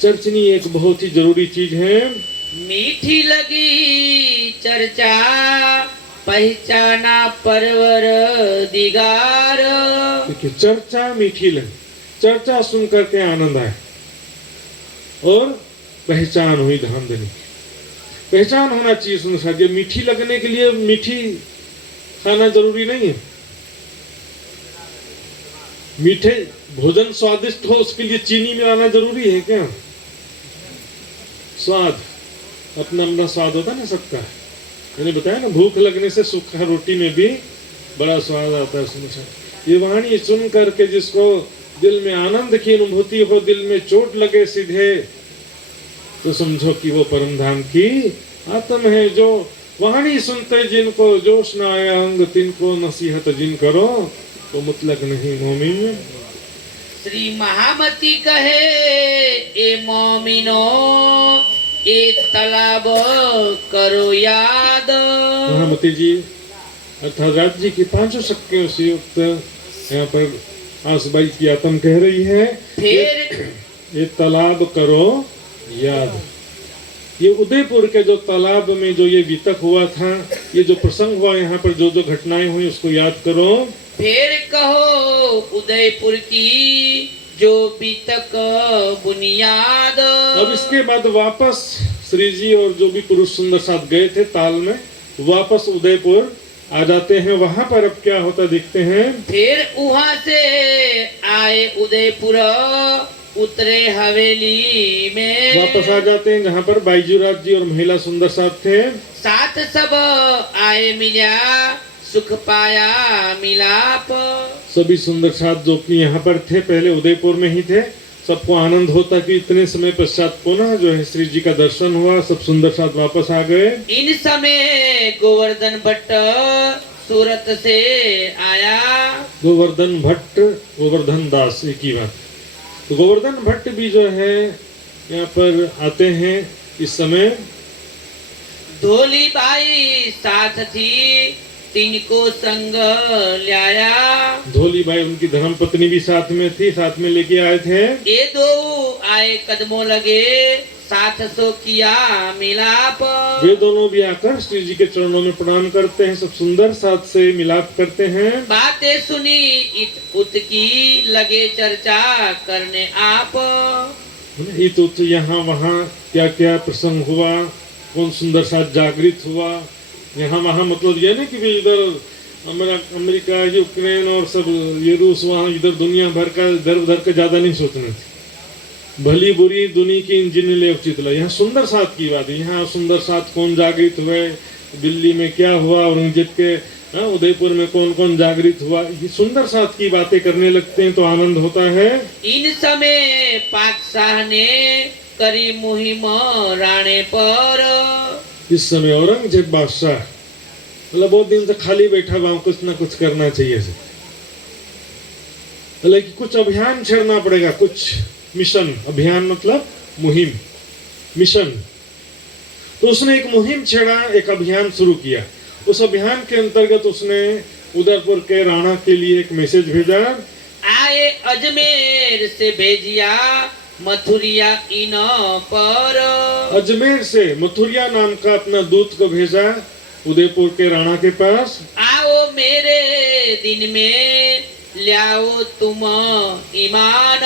चर्चिनी एक बहुत ही जरूरी चीज है। मीठी लगी चर्चा पहचाना परवर दिगार। देखिए, चर्चा मीठी लगी, चर्चा सुन करके आनंद आए और पहचान हुई धामधनी। पहचान होना चाहिए सुंदर साथ जी। मीठी लगने के लिए मीठी खाना जरूरी नहीं है। मीठे भोजन स्वादिष्ट हो उसके लिए चीनी मिलाना जरूरी है क्या? स्वाद अपना अपना स्वाद होता है ना सबका। मैंने बताया ना, भूख लगने से सूखा रोटी में भी बड़ा स्वाद आता है। सुनो, ये वाणी सुन करके जिसको दिल में आनंद की अनुभूति हो, दिल में चोट लगे सीधे, तो समझो कि वो परम धाम की आत्म है। जो वाणी सुनते जिनको जोश न आया अंग, तिनको नसीहत जिन करो तो मुतलक नहीं मोमिन। श्री महामती कहे ए मोमिनो एक तालाब करो याद। महामती जी अर्थात राज्य की 5 शक्तियों से युक्त यहाँ पर आसबाई की आत्म कह रही है, फिर ये तालाब करो याद। ये उदयपुर के जो तालाब में जो ये बीतक हुआ था, ये जो प्रसंग हुआ यहाँ पर, जो जो घटनाएं हुई उसको याद करो। फिर कहो उदयपुर की जो बीतक बुनियाद। अब इसके बाद वापस श्री जी और जो भी पुरुष सुंदर साथ गए थे ताल में, वापस उदयपुर आ जाते हैं। वहां पर अब क्या होता देखते हैं। फिर वहां से आए उदयपुर, उतरे हवेली में। वापस आ जाते हैं जहाँ पर बाईजूराज जी और महिला सुंदर साथ थे। साथ सब आए मिल्या, सुख पाया मिलाप। सभी सुंदर साथ जो कि यहाँ पर थे, पहले उदयपुर में ही थे, सबको आनंद होता कि इतने समय पश्चात पुनः जो है श्री जी का दर्शन हुआ। सब सुंदर साथ वापस आ गए। इन समय गोवर्धन भट्ट सूरत से आया। गोवर्धन भट्ट, गोवर्धन दास, एक ही बात। तो गोवर्धन भट्ट भी जो है यहाँ पर आते हैं इस समय। धोली बाई साथ थी, तिनको संग लाया। धोली बाई उनकी धर्म पत्नी भी साथ में थी, साथ में लेके आए थे। ये दो आए कदमों लगे, साथ सो किया मिलाप। वे दोनों भी आकर श्री जी के चरणों में प्रणाम करते हैं, सब सुंदर साथ से मिलाप करते हैं। बातें सुनी इत उत की, लगे चर्चा करने आप। इत उत यहाँ वहाँ क्या क्या प्रसंग हुआ कौन सुंदर साथ जागृत हुआ, यहाँ वहाँ, मतलब ये ना कि भी इधर अमेरिका, यूक्रेन और सब ये रूस, वहाँ इधर दुनिया भर का इधर उधर का ज़्यादा नहीं सोचना थी। भली बुरी दुनिया की इंजीन ले उचित ला। यहाँ सुंदर साथ की बात है। यहाँ सुंदर साथ कौन जागृत हुए, दिल्ली में क्या हुआ, औरंगजेब के उदयपुर में कौन कौन जागृत हुआ, ये सुंदर साथ की बातें करने लगते हैं तो आनंद होता है। इन समय पातशाह ने करी मुहिम राणे पर। इस समय औरंगजेब बादशाह मतलब बहुत दिन से खाली बैठा हुआ, कुछ ना कुछ करना चाहिए से, लेकिन कुछ अभियान छेड़ना पड़ेगा, कुछ मिशन। अभियान मतलब मुहिम, मिशन। तो उसने एक मुहिम छेड़ा, एक अभियान शुरू किया। उस अभियान के अंतर्गत उसने उदयपुर के राणा के लिए एक मैसेज भेजा। आए अजमेर से भेजिया मथुरिया इन पर। अजमेर से मथुरिया नाम का अपना दूत को भेजा उदयपुर के राणा के पास। आओ मेरे दिन में लाओ तुम ईमान।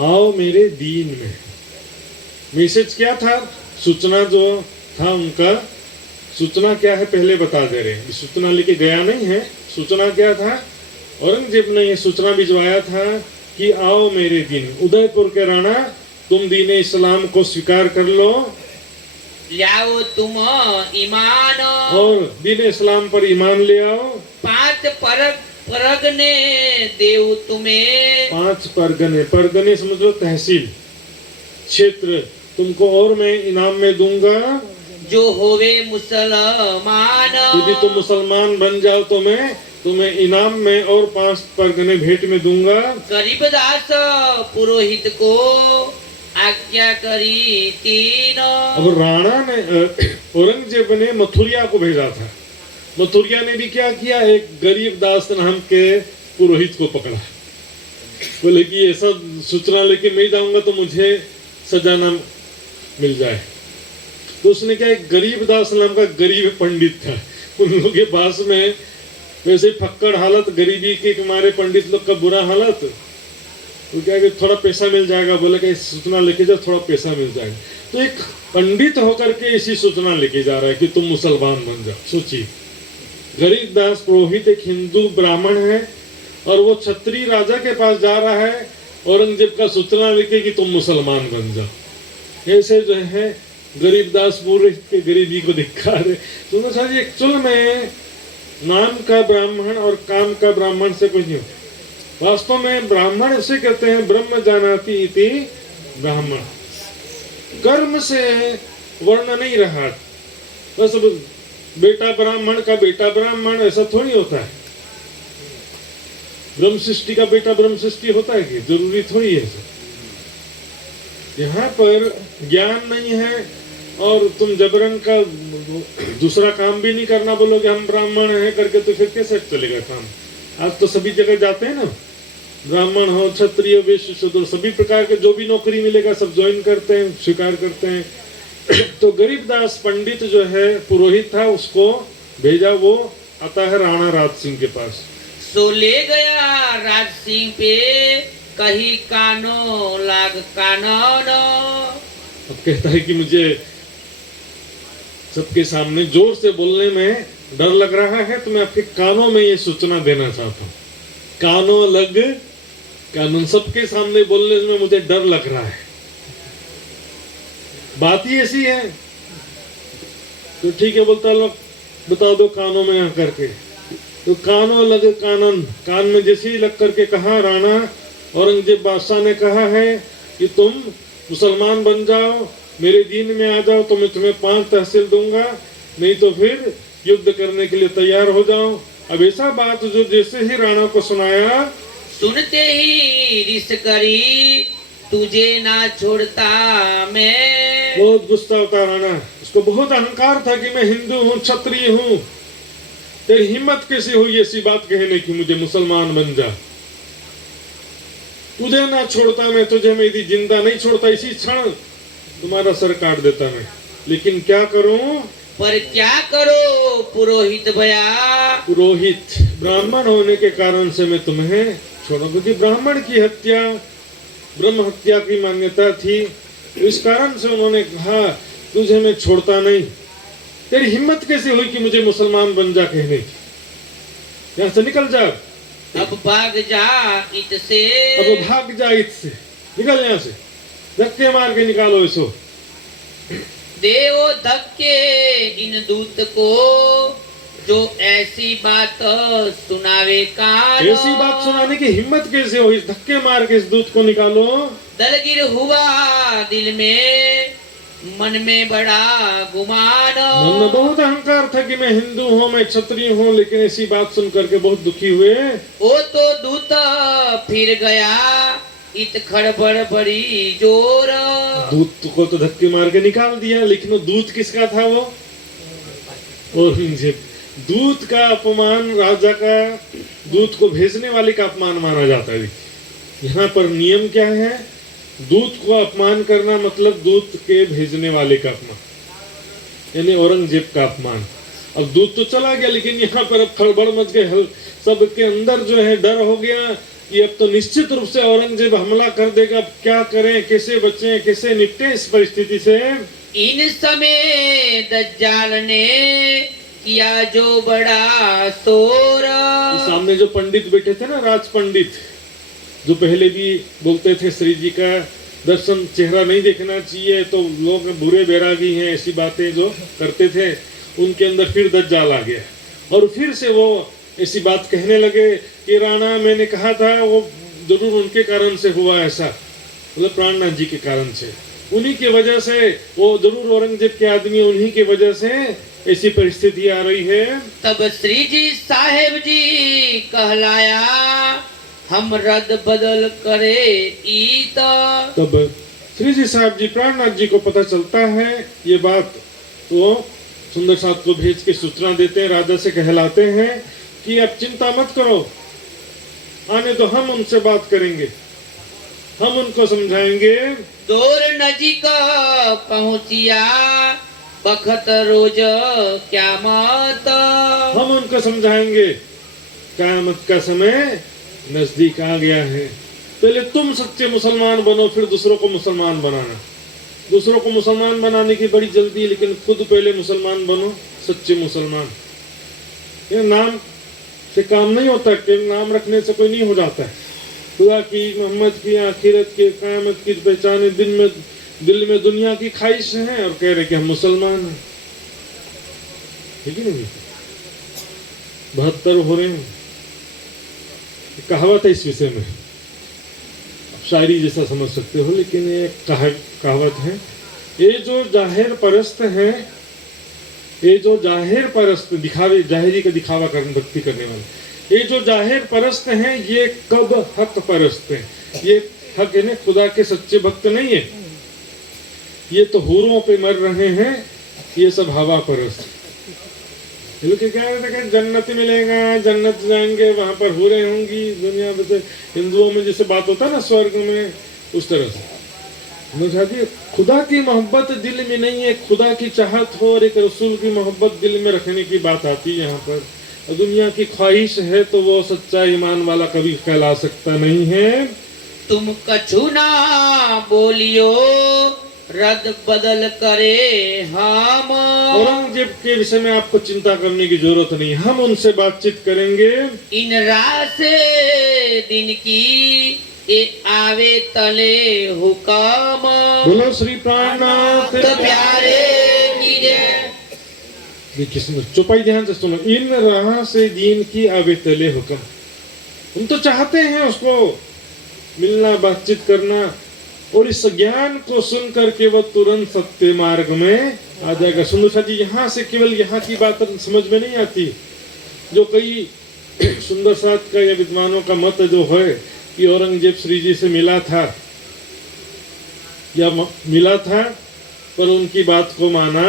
आओ मेरे दीन में। मैसेज क्या था, सूचना जो था उनका, सूचना क्या है पहले बता दे रहे हैं। सूचना लेके गया नहीं है। सूचना क्या था, औरंगजेब ने ये सूचना भिजवाया था कि आओ मेरे दिन, उदयपुर के राणा तुम दीन इस्लाम को स्वीकार कर लो, लाओ तुम ईमान, और दीन इस्लाम पर ईमान ले आओ। 5 परगने देव तुम्हें। 5 परगने, परगने समझ लो तहसील, क्षेत्र, तुमको और मैं इनाम में दूंगा। जो होवे मुसलमान। यदि तुम मुसलमान बन जाओ तो मैं तुम्हें इनाम में और 5 परगने भेंट में दूंगा। गरीबदास पुरोहित को आज्ञा करी 3। अब राणा ने, औरंगजेब ने मथुरिया को भेजा था। मथुरिया ने भी क्या किया, एक गरीबदास नाम के पुरोहित को पकड़ा। बोले कि ऐसा सूचना लेके मैं जाऊंगा तो मुझे सजा न मिल जाए। तो उसने क्या, एक गरीबदास नाम का गरीब पंडित था उन लोगों के पास में, वैसे फक्कड़ हालत, गरीबी के मारे पंडित लोग का बुरा हालत। तो क्या कि थोड़ा पैसा मिल जाएगा, बोले कि सूचना लेके जाओ, थोड़ा पैसा मिल जाएगा। तो एक पंडित होकर के इसी सूचना लेके जा रहा है कि तुम मुसलमान बन जाओ। सोचिए, गरीबदास पुरोहित एक हिंदू ब्राह्मण है और वो क्षत्रिय राजा के पास जा रहा है औरंगजेब का सूचना लेके कि तुम मुसलमान बन जाओ। ऐसे जो है गरीबदास पुरोहित के गरीबी को दिखा रहे। सुनो साहब, एक्चुअल में नाम का ब्राह्मण और काम का ब्राह्मण से कुछ नहीं। वास्तव में ब्राह्मण इसे कहते हैं ब्रह्म जानाति इति ब्राह्मण। कर्म से वर्ण नहीं रहा, बस बेटा ब्राह्मण का बेटा ब्राह्मण ऐसा थोड़ी होता है। ब्रह्म सृष्टि का बेटा ब्रह्म सृष्टि होता है कि जरूरी थोड़ी है। यहाँ पर ज्ञान नहीं है और तुम जबरन का दूसरा काम भी नहीं करना, बोलोगे हम ब्राह्मण हैं करके, तो फिर कैसे चलेगा काम। आज तो सभी जगह जाते हैं ना, ब्राह्मण हो, क्षत्रिय, वैश्य, शूद्र, सभी प्रकार के जो भी नौकरी मिलेगा सब ज्वाइन करते हैं, स्वीकार करते हैं। तो गरीबदास पंडित जो है पुरोहित था, उसको भेजा। वो आता है राणा राज सिंह के पास। सो ले गया राज सिंह पे कही कानो लाग कानन। अब कहता है कि मुझे सबके सामने जोर से बोलने में डर लग रहा है, तो मैं आपके कानों में ये सूचना देना चाहता हूँ। कानों लग कानून, सबके सामने बोलने में मुझे डर लग रहा है। बात ही ऐसी है। तो ठीक है, बोलता लोग बता दो कानों में आकर के। तो कानों लग कानन, कान में जैसे ही लग करके कहा, राणा औरंगजेब बादशाह ने कहा है कि तुम मुसलमान बन जाओ, मेरे दीन में आ जाओ तो मैं तुम्हें 5 तहसील दूंगा, नहीं तो फिर युद्ध करने के लिए तैयार हो जाओ। अब ऐसा बात जो जैसे ही राणा को सुनाया, सुनते ही रिस करी तुझे ना छोड़ता मैं। बहुत गुस्सा होता राणा। उसको बहुत अहंकार था कि मैं हिंदू हूँ, क्षत्रिय हूँ, तेरी हिम्मत कैसे हुई ऐसी बात कहने की, मुझे मुसलमान बन जा। तुझे ना छोड़ता मैं, तुझे मैं यदि जिंदा नहीं छोड़ता, इसी क्षण तुम्हारा सर काट देता मैं। लेकिन क्या करूं, पर क्या करो पुरोहित भया। पुरोहित ब्राह्मण होने के कारण से मैं तुम्हें छोड़ूं, क्योंकि ब्राह्मण की हत्या ब्रह्म हत्या की मान्यता थी। इस कारण से उन्होंने कहा तुझे मैं छोड़ता नहीं। तेरी हिम्मत कैसे हुई कि मुझे मुसलमान बन जा कहने की? यहाँ से निकल जा, अब भाग जा इत से, अब भाग जा इससे, निकल यहाँ से, धक्के मार के निकालो इसको। देवो धक्के इन दूत को, जो ऐसी बात सुनावे कान। ऐसी बात सुनाने की हिम्मत कैसे हुई? धक्के मार के इस दूत को निकालो। दलगिर हुआ दिल में, मन में बड़ा गुमान। मन में बहुत अहंकार था कि मैं हिंदू हूँ, मैं क्षत्रिय हूँ, लेकिन ऐसी बात सुन करके बहुत दुखी हुए। वो तो दूत फिर गया इत खड़बड़ बड़ी जोर। दूत को तो धक्के मार के निकाल दिया, लेकिन वो दूत किसका था? वो औरंगजेब। दूत का अपमान, राजा का दूत को भेजने वाले का अपमान माना जाता है। यहाँ पर नियम क्या है? दूत को अपमान करना मतलब दूत के भेजने वाले का अपमान, यानी औरंगजेब का अपमान। अब दूत तो चला गया, लेकिन यहाँ पर अब खड़बड़ मच गए, सबके अंदर जो है डर हो गया कि अब तो निश्चित रूप से औरंगजेब हमला कर देगा। अब क्या करें, कैसे बचें, कैसे निपटे इस परिस्थिति से? इन समय दज्जाल ने किया जो बड़ा शोर। सामने जो पंडित बैठे थे ना, राज पंडित, जो पहले भी बोलते थे श्री जी का दर्शन चेहरा नहीं देखना चाहिए, तो लोग बुरे बैरागी हैं, ऐसी बातें जो करते थे, उनके अंदर फिर दज्जाल आ गया और फिर से वो ऐसी बात कहने लगे कि राणा, मैंने कहा था वो जरूर उनके कारण से हुआ ऐसा, मतलब प्राणनाथ जी के कारण से, उन्हीं की वजह से, वो जरूर औरंगजेब के आदमी, उन्हीं की वजह से ऐसी परिस्थिति आ रही है। तब श्री जी साहेब जी कहलाया, हम रद बदल करे ईत। तब श्री जी साहब जी, प्राणनाथ जी को पता चलता है ये बात, तो सुंदर साथ को भेज के सूचना देते हैं, राजा से कहलाते हैं कि अब चिंता मत करो, आने तो हम उनसे बात करेंगे, हम उनको समझाएंगे। दूर नजीक पहुंचिया बखत रोज क्या मत। हम उनको समझाएंगे, क़यामत का समय नजदीक आ गया है, पहले तुम सच्चे मुसलमान बनो, फिर दूसरों को मुसलमान बनाना। दूसरों को मुसलमान बनाने की बड़ी जल्दी है, लेकिन खुद पहले मुसलमान बनो, सच्चे मुसलमान। ये नाम से काम नहीं होता, कि नाम रखने से कोई नहीं हो जाता है। खुदा की, मोहम्मद की, आखिरत की, क़यामत की पहचाने दिल में दुनिया की ख्वाहिश है और कह रहे कि हम मुसलमान हैं, ठीक है नहीं? 72 हो रहे हैं। कहावत है इस विषय में, शायरी जैसा समझ सकते हो, लेकिन ये कहावत है। ये जो जाहिर परस्त है, ये जो जाहिर परस्त, दिखावे, जाहिरी का दिखावा करने, भक्ति करने वाले, ये जो जाहिर परस्त हैं, ये कब हक परस्त हैं। ये हक है ना, खुदा के सच्चे भक्त नहीं है, ये तो हूरों पे मर रहे हैं, ये सब हवा परस्त। ये लोग क्या कहते हैं, जन्नत मिलेगा, जन्नत जाएंगे, वहां पर हूरें होंगी। दुनिया में से हिंदुओं में जैसे बात होता है ना स्वर्ग में, उस तरह से खुदा की मोहब्बत दिल में नहीं है, खुदा की चाहत हो और एक रसूल की मोहब्बत दिल में रखने की बात आती है यहाँ पर। दुनिया की ख्वाहिश है तो वो सच्चा ईमान वाला कभी कहला सकता नहीं है। तुम कछु ना बोलियो रद बदल करे हम। औरंगजेब के विषय में आपको चिंता करने की जरूरत नहीं, हम उनसे बातचीत करेंगे। इन रात दिन की ए आवे तले हुक्म। बोलो श्री प्राणनाथ प्यारे की जय। देखिए चुपाई ध्यान से सुनो। इन राह से दीन की आवे तले हुक्म, हम तो चाहते हैं उसको मिलना, बातचीत करना, और इस ज्ञान को सुन करके वह तुरंत सत्य मार्ग में आ जाएगा। सुंदर जी, यहाँ से केवल यहाँ की बात समझ में नहीं आती, जो कई सुंदर साथ का या विद्वानों का मत जो है कि औरंगजेब श्री जी से मिला था या मिला था पर उनकी बात को माना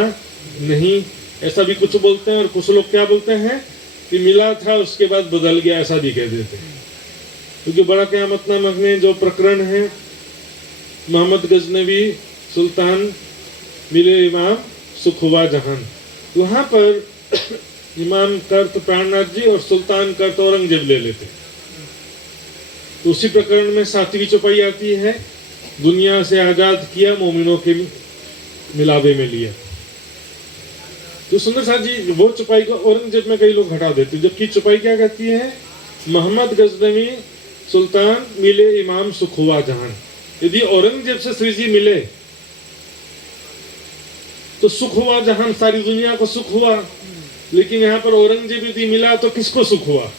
नहीं, ऐसा भी कुछ बोलते हैं। और कुछ लोग क्या बोलते हैं कि मिला था उसके बाद बदल गया, ऐसा भी कह देते हैं। क्योंकि बड़ा क़यामतनामा में जो प्रकरण है, मोहम्मद गजनवी सुल्तान मिले इमाम सुख हुआ जहान, वहाँ पर इमाम कर्त प्राणनाथ जी और सुल्तान कर्त औरंगजेब ले लेते। तो उसी प्रकरण में 7वीं चौपाई आती है, दुनिया से आज़ाद किया मोमिनों के मिलावे में लिया। तो सुंदर साथ जी वो चौपाई को औरंगजेब में कई लोग हटा देते, जबकि चौपाई क्या कहती है, मोहम्मद गजनवी सुल्तान मिले इमाम सुख हुआ जहान। यदि औरंगजेब से श्री जी मिले तो सुख हुआ जहान, सारी दुनिया को सुख हुआ। लेकिन यहाँ पर औरंगजेब यदि मिला तो किसको सुख हुआ?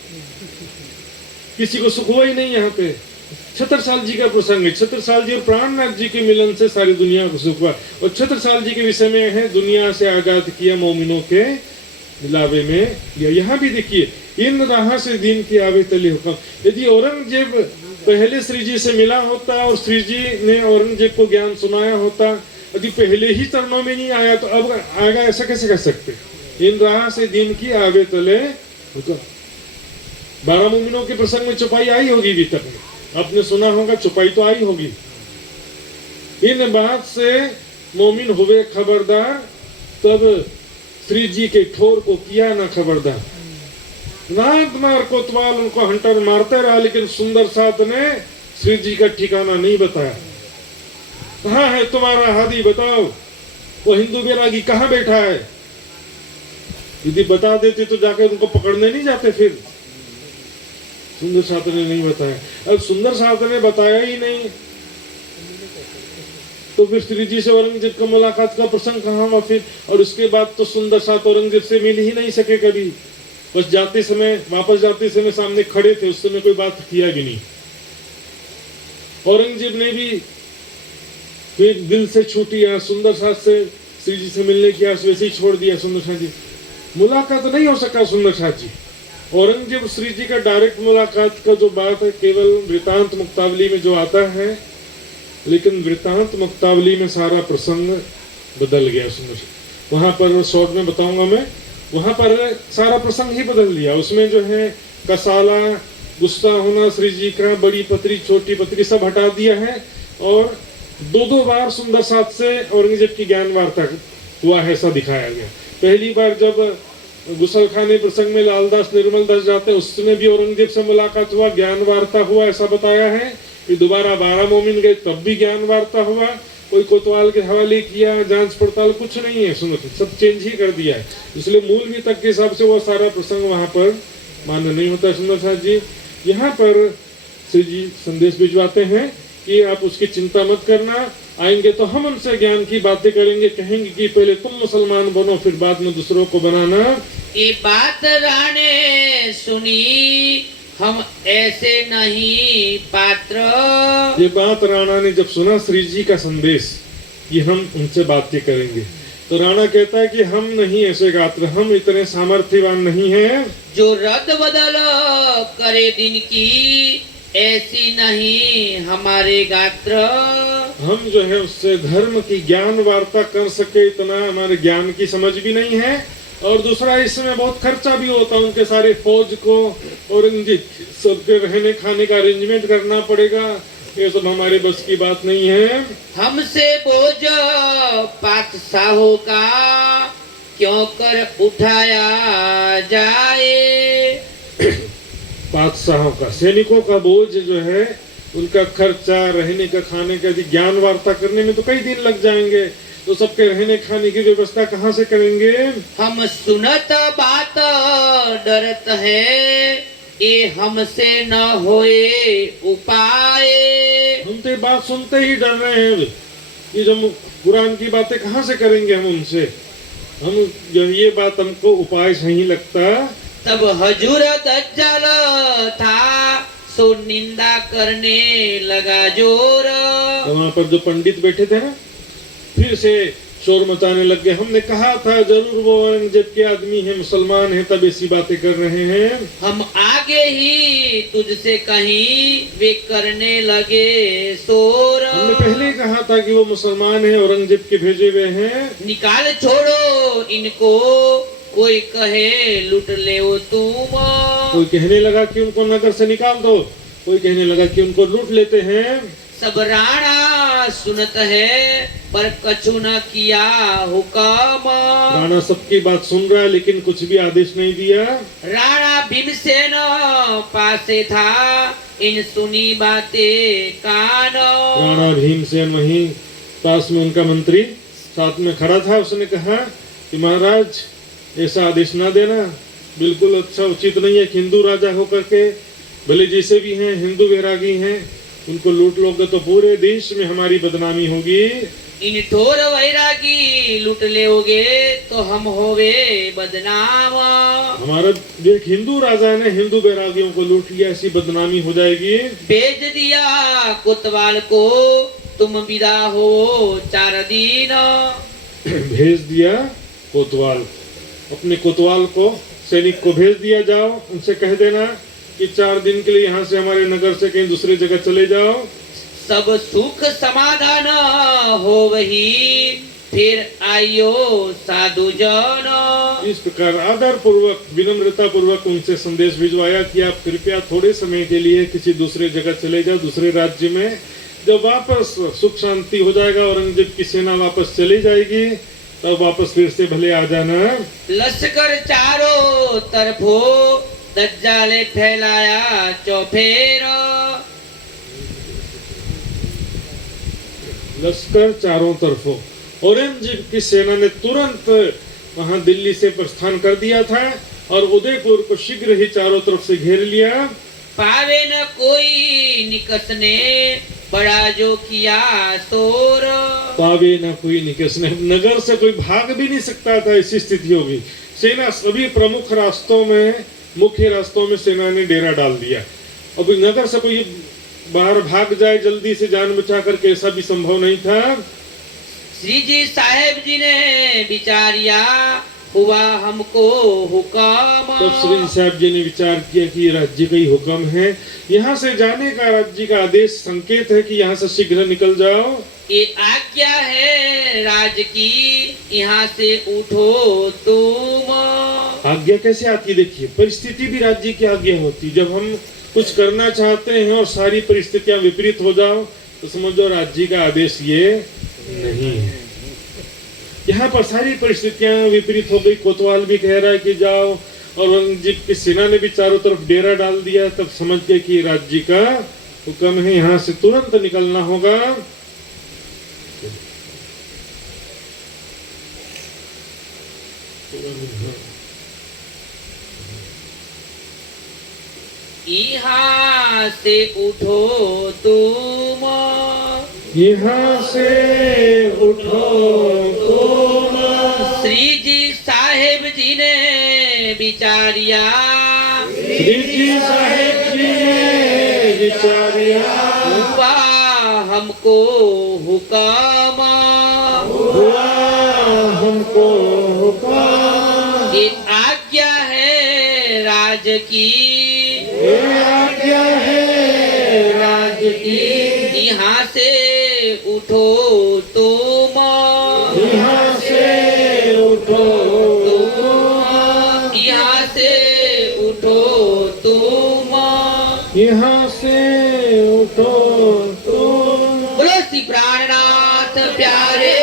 किसी को सुख हुआ ही नहीं। यहाँ पे छत्रसाल जी का प्रसंग है, छत्रसाल जी और प्राणनाथ जी के मिलन से सारी दुनिया को सुख हुआ। और छत्रसाल जी के विषय में है, दुनिया से आजाद किया मोमिनों के मिलावे में। या यहाँ भी देखिए, इन राह से दीन की आवे तले हुक्म। यदि औरंगजेब पहले श्री जी से मिला होता और श्री जी ने औरंगजेब को ज्ञान सुनाया होता, यदि पहले ही चरणों में नहीं आया तो अब आएगा, ऐसा कैसे कह सकते? इन राह से दीन की आवे तले हुक्म। 12 मोमिनों के प्रसंग में चौपाई आई होगी अभी तक में, आपने सुना होगा, चौपाई तो आई होगी। इन बात से मोमिन हुए खबरदार, तब श्री जी के ठोर को किया ना खबरदार। नाथ मार कोतवाल उनको हंटर मारते रहा, लेकिन सुंदर साथ ने श्री जी का ठिकाना नहीं बताया। कहाँ है तुम्हारा हादी, बताओ वो हिंदू बैरागी कहाँ बैठा है? यदि बता देते तो जाकर उनको पकड़ने नहीं जाते फिर? सुंदर साथ ने नहीं बताया। अब सुंदर साथ ने बताया ही नहीं तो फिर श्री जी से औरंगजेब का मुलाकात का प्रसंग कहाँ हुआ फिर? और उसके बाद तो सुंदर साथ औरंगजेब से मिल ही नहीं सके कभी। बस जाते समय, वापस जाते समय सामने खड़े थे, उस समय कोई बात किया भी नहीं। औरंगजेब ने भी फिर दिल से छूटी, सुंदर साथ से श्री जी से मिलने की आस वैसे ही छोड़ दिया। सुंदर साथ जी मुलाकात नहीं हो सका। सुंदर साथ जी औरंगजेब श्री जी का डायरेक्ट मुलाकात का जो बात है, केवल वृतांत मुक्तावली में जो आता है, लेकिन वृतांत मुक्तावली में सारा प्रसंग बदल गया। सुंदर वहां पर शॉर्ट में बताऊंगा मैं, वहां पर सारा प्रसंग ही बदल दिया। उसमें जो है कसाला, गुस्सा होना श्री जी का, बड़ी पत्री छोटी पत्री सब हटा दिया है। और 2 बार सुंदर साथ से औरंगजेब की ज्ञान वार्ता हुआ है, ऐसा दिखाया गया। पहली बार जब गुसलखाने प्रसंग में लालदास निर्मल दास जाते, उसमें भी औरंगजेब से मुलाकात हुआ, ज्ञान वार्ता हुआ, ऐसा बताया है। फिर दोबारा 12 मोमिन गए, तब भी ज्ञान वार्ता हुआ। कोई कोतवाल के हवाले किया, जांच पड़ताल कुछ नहीं है। सुनो, सब चेंज ही कर दिया है। इसलिए मूल भी तक के हिसाब से वो सारा प्रसंग वहां पर मान्य नहीं होता। सुंदर साथ जी यहाँ पर श्री जी संदेश भिजवाते हैं कि आप उसकी चिंता मत करना, आएंगे तो हम उनसे ज्ञान की बातें करेंगे, कहेंगे कि पहले तुम मुसलमान बनो, फिर बाद में दूसरों को बनाना। ये बात राणे सुनी, हम ऐसे नहीं पात्र। ये बात राणा ने जब सुना श्री जी का संदेश कि हम उनसे बातें करेंगे, तो राणा कहता है कि हम नहीं ऐसे गात्र, हम इतने सामर्थ्यवान नहीं हैं। जो रद्द बदल करे दिन की, ऐसी नहीं हमारे गात्र। हम जो है उससे धर्म की ज्ञान वार्ता कर सके, इतना हमारे ज्ञान की समझ भी नहीं है। और दूसरा, इसमें बहुत खर्चा भी होता है, उनके सारे फौज को और इनके सबके रहने खाने का अरेंजमेंट करना पड़ेगा। ये सब हमारे बस की बात नहीं है। हमसे बोझ पातशाहों का क्यों कर उठाया जाए। बादशाहों का, सैनिकों का बोझ जो है, उनका खर्चा, रहने का, खाने का, यदि ज्ञान वार्ता करने में तो कई दिन लग जाएंगे, तो सबके रहने खाने की व्यवस्था कहाँ से करेंगे? हम सुनत बात डरत है, ये हमसे न होए उपाय। हम तो बात सुनते ही डर रहे हैं कि जब कुरान की बातें कहाँ से करेंगे हम उनसे। हम जब ये बात हमको उपाय सही लगता, तब हजूर दज्जाल था, सो निंदा करने लगा जोर। तो वहाँ पर जो पंडित बैठे थे ना, फिर से शोर मचाने लग गए। हमने कहा था जरूर वो औरंगजेब के आदमी है, मुसलमान है, तब ऐसी बातें कर रहे हैं। हम आगे ही तुझसे कहीं, वे करने लगे शोर। हमने पहले ही कहा था कि वो मुसलमान है, औरंगजेब के भेजे हुए हैं। निकाल छोड़ो इनको, कोई कहे लूट ले वो तुम। कोई कहने लगा कि उनको नगर से निकाल दो, कोई कहने लगा कि उनको लूट लेते हैं। सब राणा सुनत है, पर कछु न किया हुक्म। राणा सबकी बात सुन रहा है, लेकिन कुछ भी आदेश नहीं दिया। राणा भीमसेन पासे था, इन सुनी बातें कान। राणा भीमसेन वहीं पास में उनका मंत्री साथ में खड़ा था, उसने कहा कि महाराज ऐसा आदेश ना देना, बिल्कुल अच्छा उचित नहीं है कि हिंदू राजा होकर के भले जैसे भी हैं हिंदू वैरागी हैं उनको लूट लोगे तो पूरे देश में हमारी बदनामी होगी। इन ठोर वैरागी लूट लेओगे तो हम होवे बदनाम। हमारा जो एक हिंदू राजा ने हिंदू वैरागियों को लूट लिया, ऐसी बदनामी हो जाएगी। भेज दिया कोतवाल को तुम विदा हो 4 दिन। भेज दिया कोतवाल, अपने कोतवाल को सैनिक को भेज दिया, जाओ उनसे कह देना कि 4 दिन के लिए यहाँ से हमारे नगर से कहीं दूसरी जगह चले जाओ। सब सुख समाधान हो वही फिर आइयो साधु जन। इस प्रकार आदर पूर्वक विनम्रता पूर्वक उनसे संदेश भिजवाया कि आप कृपया थोड़े समय के लिए किसी दूसरे जगह चले जाओ, दूसरे राज्य में। जब वापस सुख शांति हो जाएगा, औरंगजेब की सेना वापस चली जाएगी, तब वापस फिर से भले आ जाना। लश्कर चारों तरफों दज्जाले फैलाया चौफेर। लश्कर चारों तरफों, औरंगजेब की सेना ने तुरंत वहां दिल्ली से प्रस्थान कर दिया था और उदयपुर को शीघ्र ही चारों तरफ से घेर लिया। पावे न कोई निकसने बड़ा जो किया शोर। पावे न कोई निकसने, नगर से कोई भाग भी नहीं सकता था, ऐसी स्थिति होगी। सेना सभी प्रमुख रास्तों में, मुख्य रास्तों में सेना ने डेरा डाल दिया। अब नगर से कोई बाहर भाग जाए जल्दी से जान बचा करके, ऐसा भी संभव नहीं था। श्री जी साहेब जी ने विचारिया हुआ हमको हुक्म। तब श्री साहब जी ने विचार किया कि ये राज्य का ही हुक्म है, यहाँ से जाने का राज्य का आदेश, संकेत है कि यहाँ से शीघ्र निकल जाओ। ये आज्ञा है राज की, यहाँ से उठो तुम। आज्ञा कैसे आती, देखिए परिस्थिति भी राज्य की आज्ञा होती। जब हम कुछ करना चाहते हैं और सारी परिस्थितियां विपरीत हो जाओ तो समझो राज्य का आदेश ये नहीं है। यहाँ पर सारी परिस्थितियां विपरीत हो गई। कोतवाल भी कह रहा है कि जाओ, और औरंगजेब की सेना ने भी चारों तरफ डेरा डाल दिया। तब समझ गए कि राज्य का हुक्म है, यहाँ से तुरंत निकलना होगा। यहाँ से उठो तुम, यहाँ से उठो तुम। श्री जी साहेब जी ने विचारिया, श्री जी साहेब जी ने विचारिया, हुआ हमको हुक्म। हुआ हमको हुक्म। ये आज्ञा है राज की, ये आज्ञा है राज की। यहाँ से उठो तुम, यहाँ से उठो तुम, यहाँ से उठो तुम। यहाँ से उठो तुम। बोलो श्री प्राणनाथ प्यारे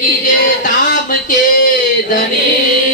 की जय, धाम के धनी।